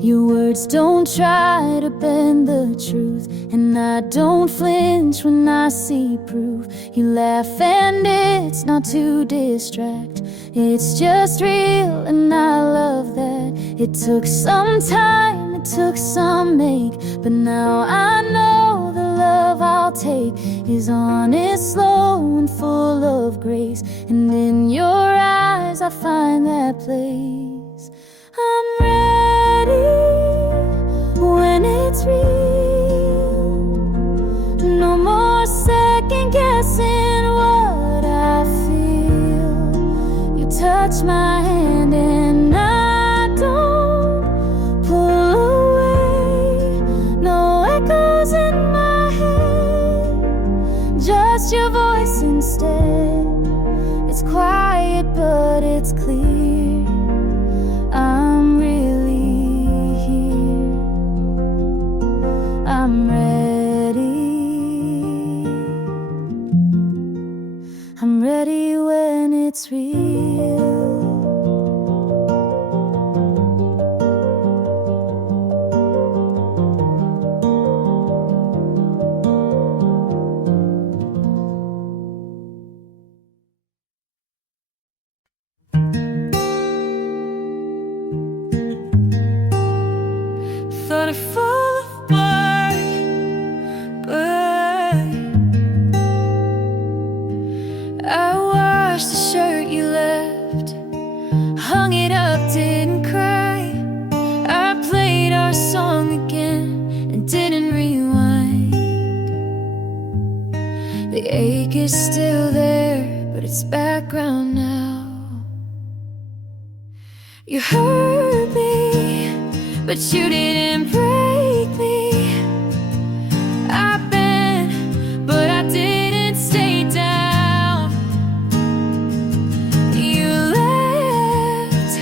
Your words don't try to bend the truth, and I don't flinch when I see proof. You laugh and it's not to distract, it's just real and I love that. It took some time, it took some make, but now I know the love I'll take is honest, slow and full of grace. And in your eyes I find that place. I'm ready when it's real. thought I'd fall apart, but I washed the shirt you left, hung it up, didn't cry. I played our song again and didn't rewind. The ache is still there, but it's background now. You hurt me, but you didn't break me. I bent, but I didn't stay down. You left,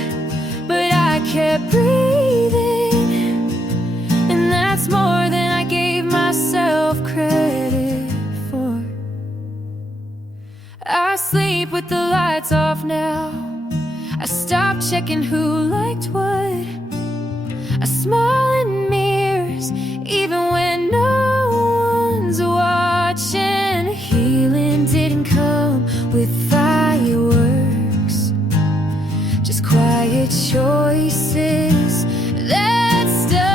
but I kept breathing, and that's more than I gave myself credit for. I sleep with the lights off now. I stopped checking who liked what. I smile in mirrors even when no one's watching. Healing didn't come with fireworks, just quiet choices that stuck.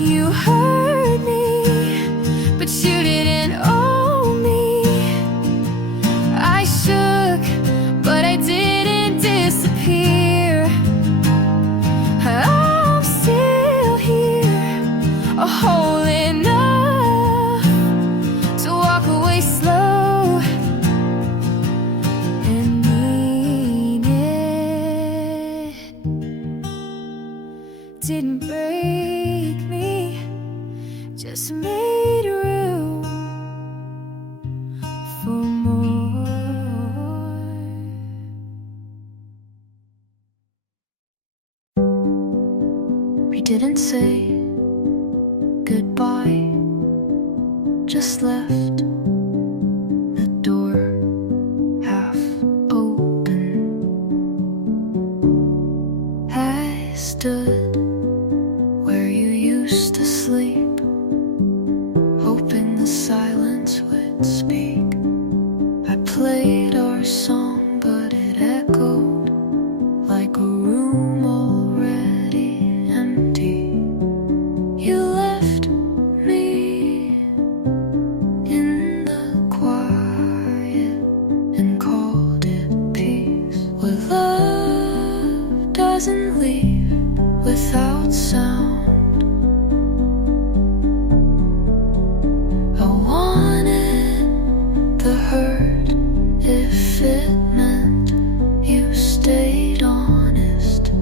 You hurt me, but you didn't own me. I shook, but I didn't disappear. I'm still here, whole enough to walk away slow and mean it. Didn't break me, just made room for more. We didn't say goodbye, just left the door half open. I stood where you used to sleep, hoping the silence would speak. I played our song, but it echoed like a room already empty. You left me in the quiet and called it peace. Well, love doesn't leave without sound. I wanted the hurt if it meant you stayed honest.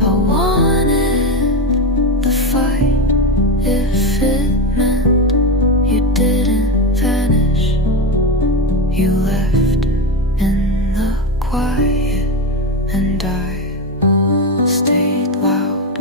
I wanted the fight if it meant you didn't vanish. You left in the quiet and I stayed loud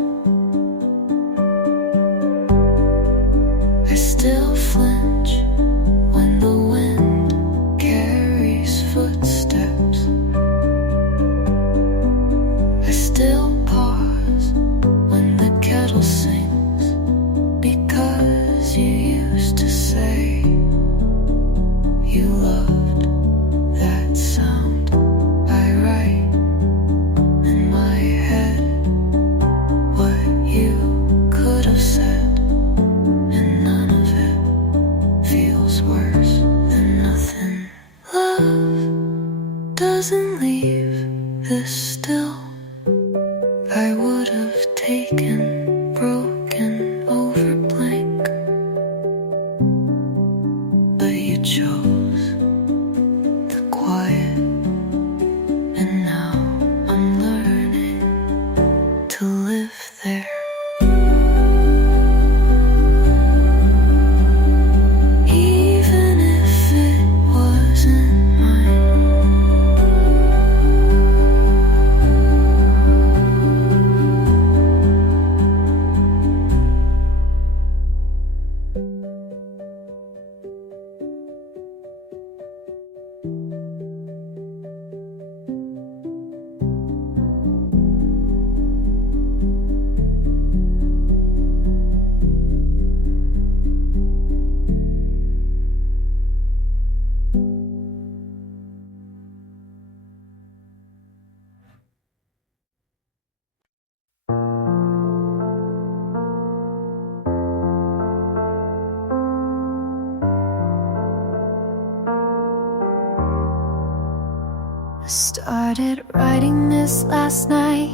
Started writing this last night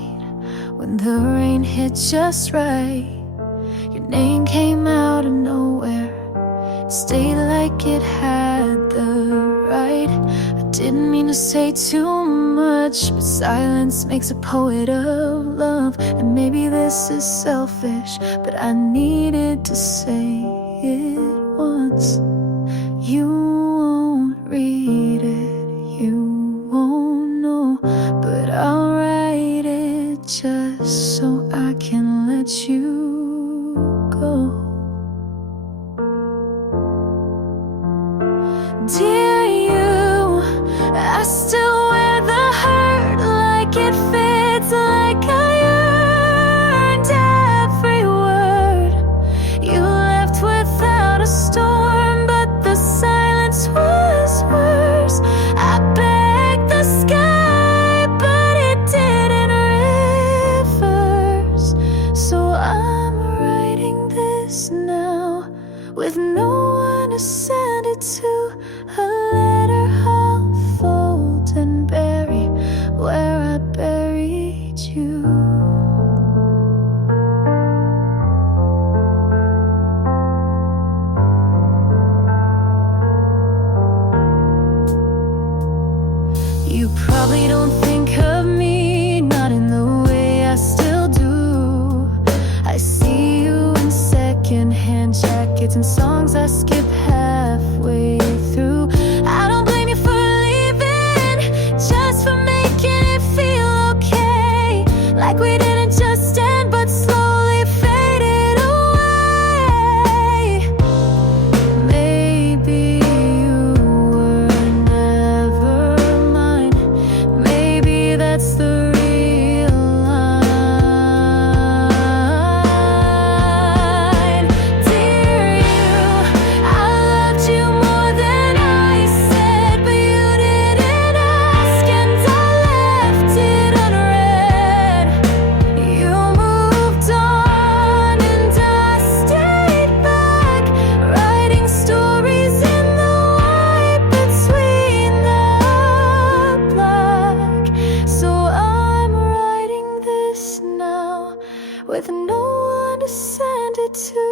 when the rain hit just right. Your name came out of nowhere, it stayed like it had the right. I didn't mean to say too much, but silence makes a poet of love. And maybe this is selfish, but I needed to say it once. You won't read it, you won't know, but I'll write it just so I can let you go. Dear you, I still wear the hurt like it fits, like I earned every word. You left without a storm, but the silence was worse. I begged the sky, but it didn't reverse. So I'm writing this now with no one to send it to. A letter I'll fold and bury where I buried you. You probably don't think of me, not in the way I still do. I see you in secondhand jackets and songs I skip halfway through. I don't blame you for leaving, just for making it feel okay. Like we didn't just end, but slowly faded away. Maybe you were never mine. Maybe that's the real line. Dear you, I loved you more than I said, but you didn't ask and I left it unread. You moved on and I stayed back, writing stories in the white between the black. So I'm writing this now with no one to send it to.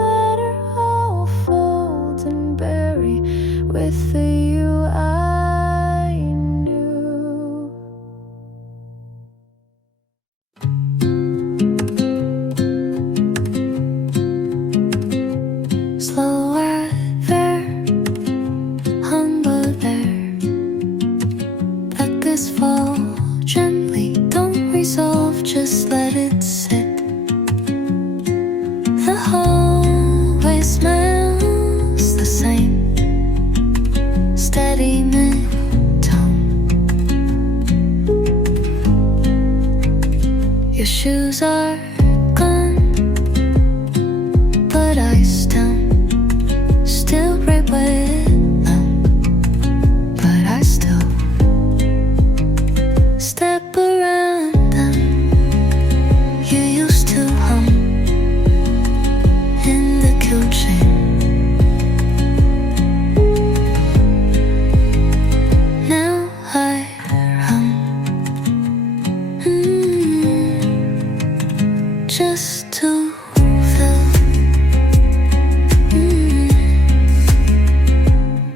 A letter I'll fold and bury with the you I knew. Slower there, humble there. Let this fall gently, don't resolve, just let it sit. The hallway smells the same, steady mid-tone. Your shoes are gone, but I still right with them. But I still step around them. You used to hum in the 𝐏𝐥𝐚𝐲𝐥𝐢𝐬𝐭. Now I hum, just to fill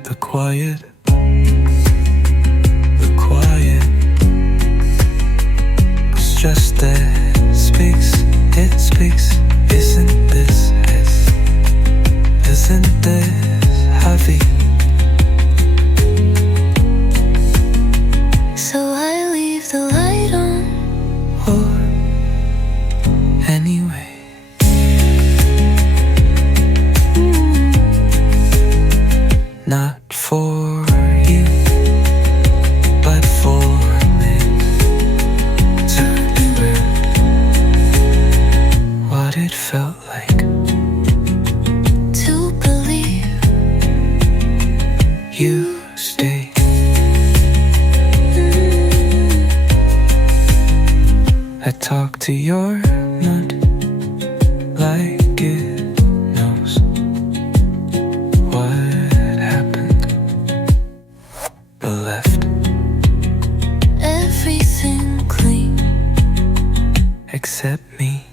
the quiet was just there. It speaks. Isn't this heavy? so I leave the light on. Or anyway, not for you, but for me to remember what it felt like To believe you stayed. I talk to your nut like it knows what happened or left. except me.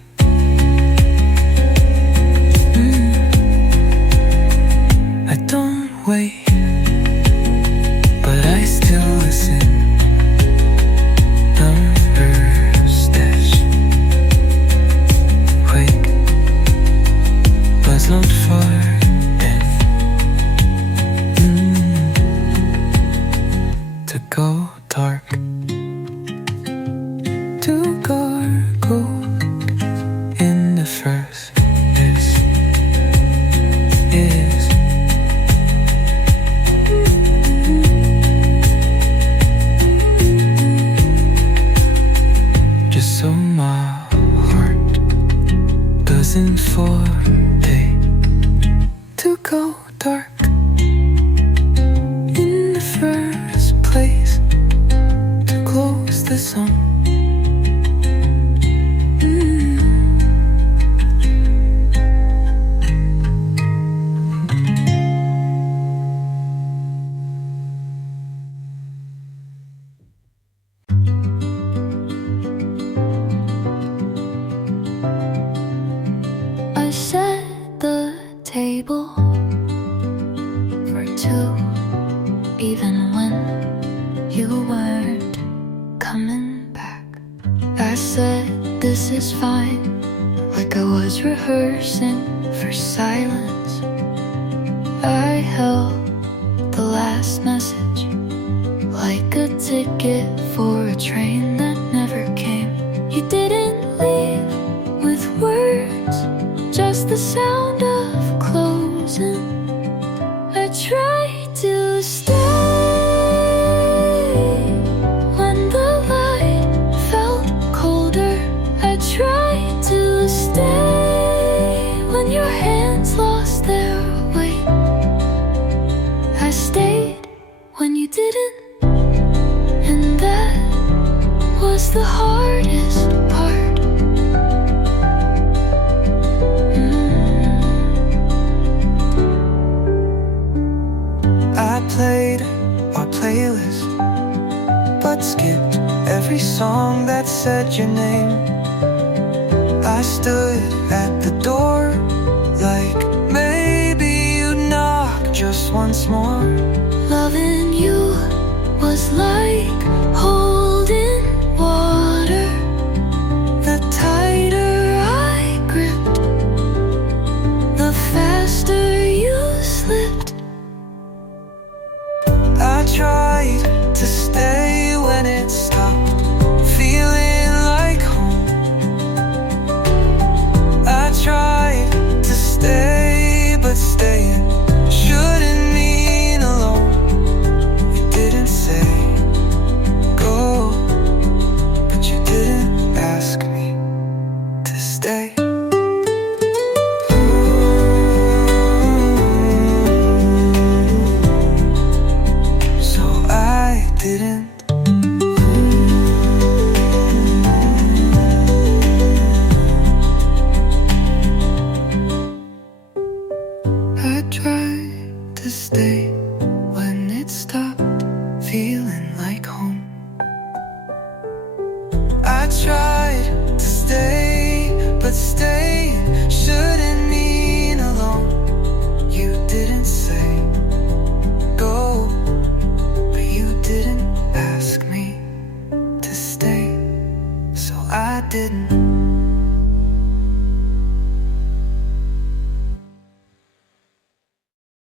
I don't wait, but I still listen. Numbers dash. Wake, buzz not far in. To go dark, to gargle in the first is just so my heart doesn't forbid to go dark in the first place, to close the sun. I set the table for two, even when you weren't coming back. I said this is fine, like I was rehearsing for silence. I held the last message like a ticket for a train that never came. You didn't leave with words, just the sound of closing. I tried to stay when the light felt colder. I tried to stay when your hands lost their weight. I stayed when you didn't, and that was the hardest part. I played our playlist, but skipped every song that said your name. I stood at the door, like maybe you'd knock just once more. Loving you was like holding water. The tighter I gripped, The faster you slipped. I tried to stay when it stopped feeling like home. I tried to stay, but staying shouldn't mean alone. You didn't say go, but you didn't ask me to stay. So I didn't. I tried to stay when it stopped feeling like home. I tried to stay, but staying shouldn't mean alone. You didn't say go, but you didn't ask me to stay. So I didn't.